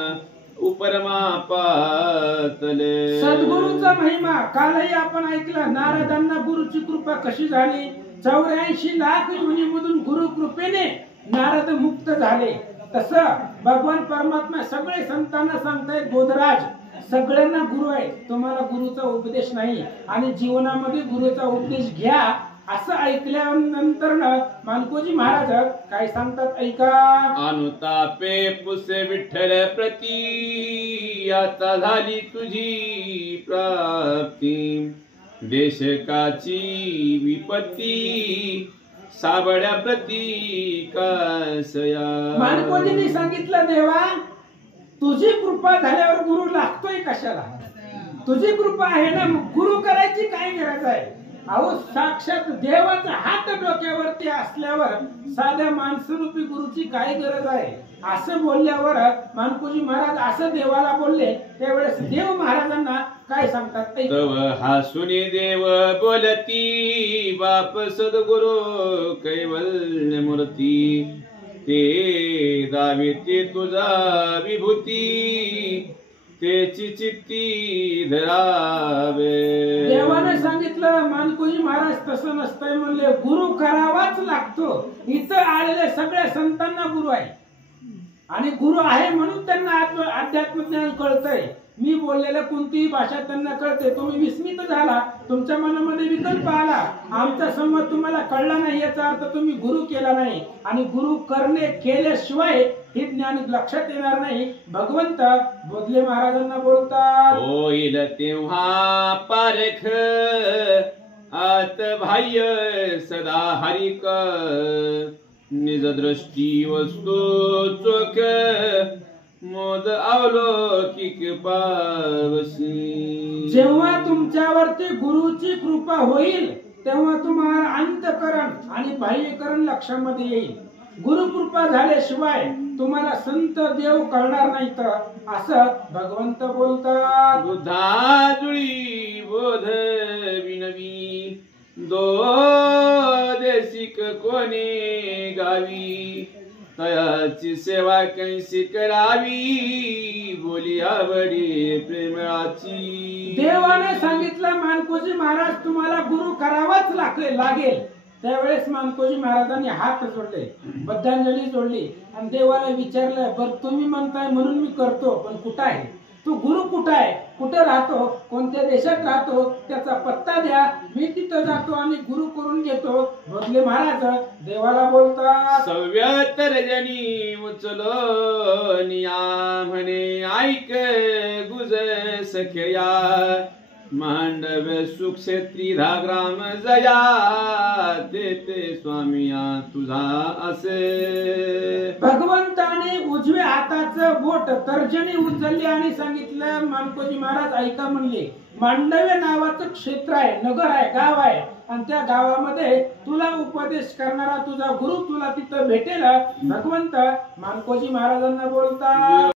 उपरमा पातले. सद्गुरूचा महिमा कालही आपण ऐकलं. नारदांना गुरुची कृपा कशी झाली, 84 लाख योनीमधून गुरु कृपेने नारद मुक्त झाले. तसं भगवान परमात्मा सगळे संतांना सांगतायत बोधराज सगळ्यांना गुरु आहे, तुम्हाला गुरुचा उपदेश नाही आणि जीवनामध्ये गुरुचा उपदेश घ्या. असं ऐकल्यानंतर मानकोजी महाराज काय सांगतात ऐका. अनुतापे पुसे विठ्ठल प्रती आता झाली तुझी प्राप्ती देशकाची विपत्ती साबड्या प्रती कासया. मानकोजींनी सांगितलं देवा तुझी कृपा झाल्यावर गुरु लागतोय कशाला, तुझी कृपा आहे ना, गुरु करायची काय गरज आहे. अहो साक्षात देवाचा हात डोक्यावरती असल्यावर साध्या माणसरूपी गुरुची काय गरज आहे. असं बोलल्यावर मानकोजी महाराज असं देवाला बोलले. त्यावेळेस देव महाराजांना काय सांगतात. तव हासुनी देव बोलती बाप सद्गुरु कैवल्य मूर्ती ते दावे ते तुझा विभूती तेची चित्ती धरावे. देवाने सांगितलं मानकोजी महाराज तसं नसतंय म्हणले, गुरु करावाच लागतो. इथं आलेल्या सगळ्या संतांना गुरु आहे आणि गुरु आहे म्हणून त्यांना अध्यात्म ज्ञान कळतंय. मी बोललेलं कोणतीही भाषा त्यांना कळते. तुम्ही विस्मित झाला, तुमच्या मनामध्ये विकल्प आला, आमचा संमत तुम्हाला कळला नाही, याचा अर्थ तुम्ही गुरु केला नाही. आणि गुरु केल्याशिवाय हे ज्ञान लक्षात येणार नाही. भगवंत बोधले महाराजांना बोलतात, होईल तेव्हा पारख आत बाह्य सदा हरिक निज दृष्टी वस्तू चोख मोद अवलौकिक पावसी. जेव्हा तुमच्यावरती गुरुची कृपा होईल तेव्हा तुम्हाला अंतकरण आणि बाह्यकरण लक्षामध्ये येईल. गुरुकृपा झाल्याशिवाय तुम्हाला संत देव कळणार नाहीत असं भगवंत बोलतात. बुद्धाजुळी बोध विनवी दो देशिक कोणी गावी तयाची सेवा कैसी करावी बोली आवडी प्रेमाची. देवाने सांगितलं मानकोजी महाराज तुम्हाला गुरु करावाच लागेल. त्यावेळेस मानकोजी महाराजांनी हात जोडले, बद्धांजली जोडली आणि देवाला विचारलं, बरं तुम्ही म्हणताय म्हणून मी करतो, पण कुठं आहे तू? गुरु कुठं आहे? कुठं राहतो? कोणत्या देशात राहतो? त्याचा पत्ता द्या, मी तिथं जातो आणि गुरु करून घेतो. बोधले महाराज देवाला बोलतात, सव्यातर्जनी उचलो निया म्हणे ऐक गुज सख्या मांडव सुक्षेत्री ग्राम जया देते स्वामिया तुझा असे. भगवंताने उजव्या हाताचं बोट तर्जनी उचलली आणि सांगितलं, मानकोजी महाराज ऐका म्हणले, मांडव्य नावाचं क्षेत्र आहे, नगर आहे, गाव आहे आणि त्या गावामध्ये तुला उपदेश करणारा तुझा गुरु तुला तिथं भेटेल. भगवंत मानकोजी महाराजांना बोलतात,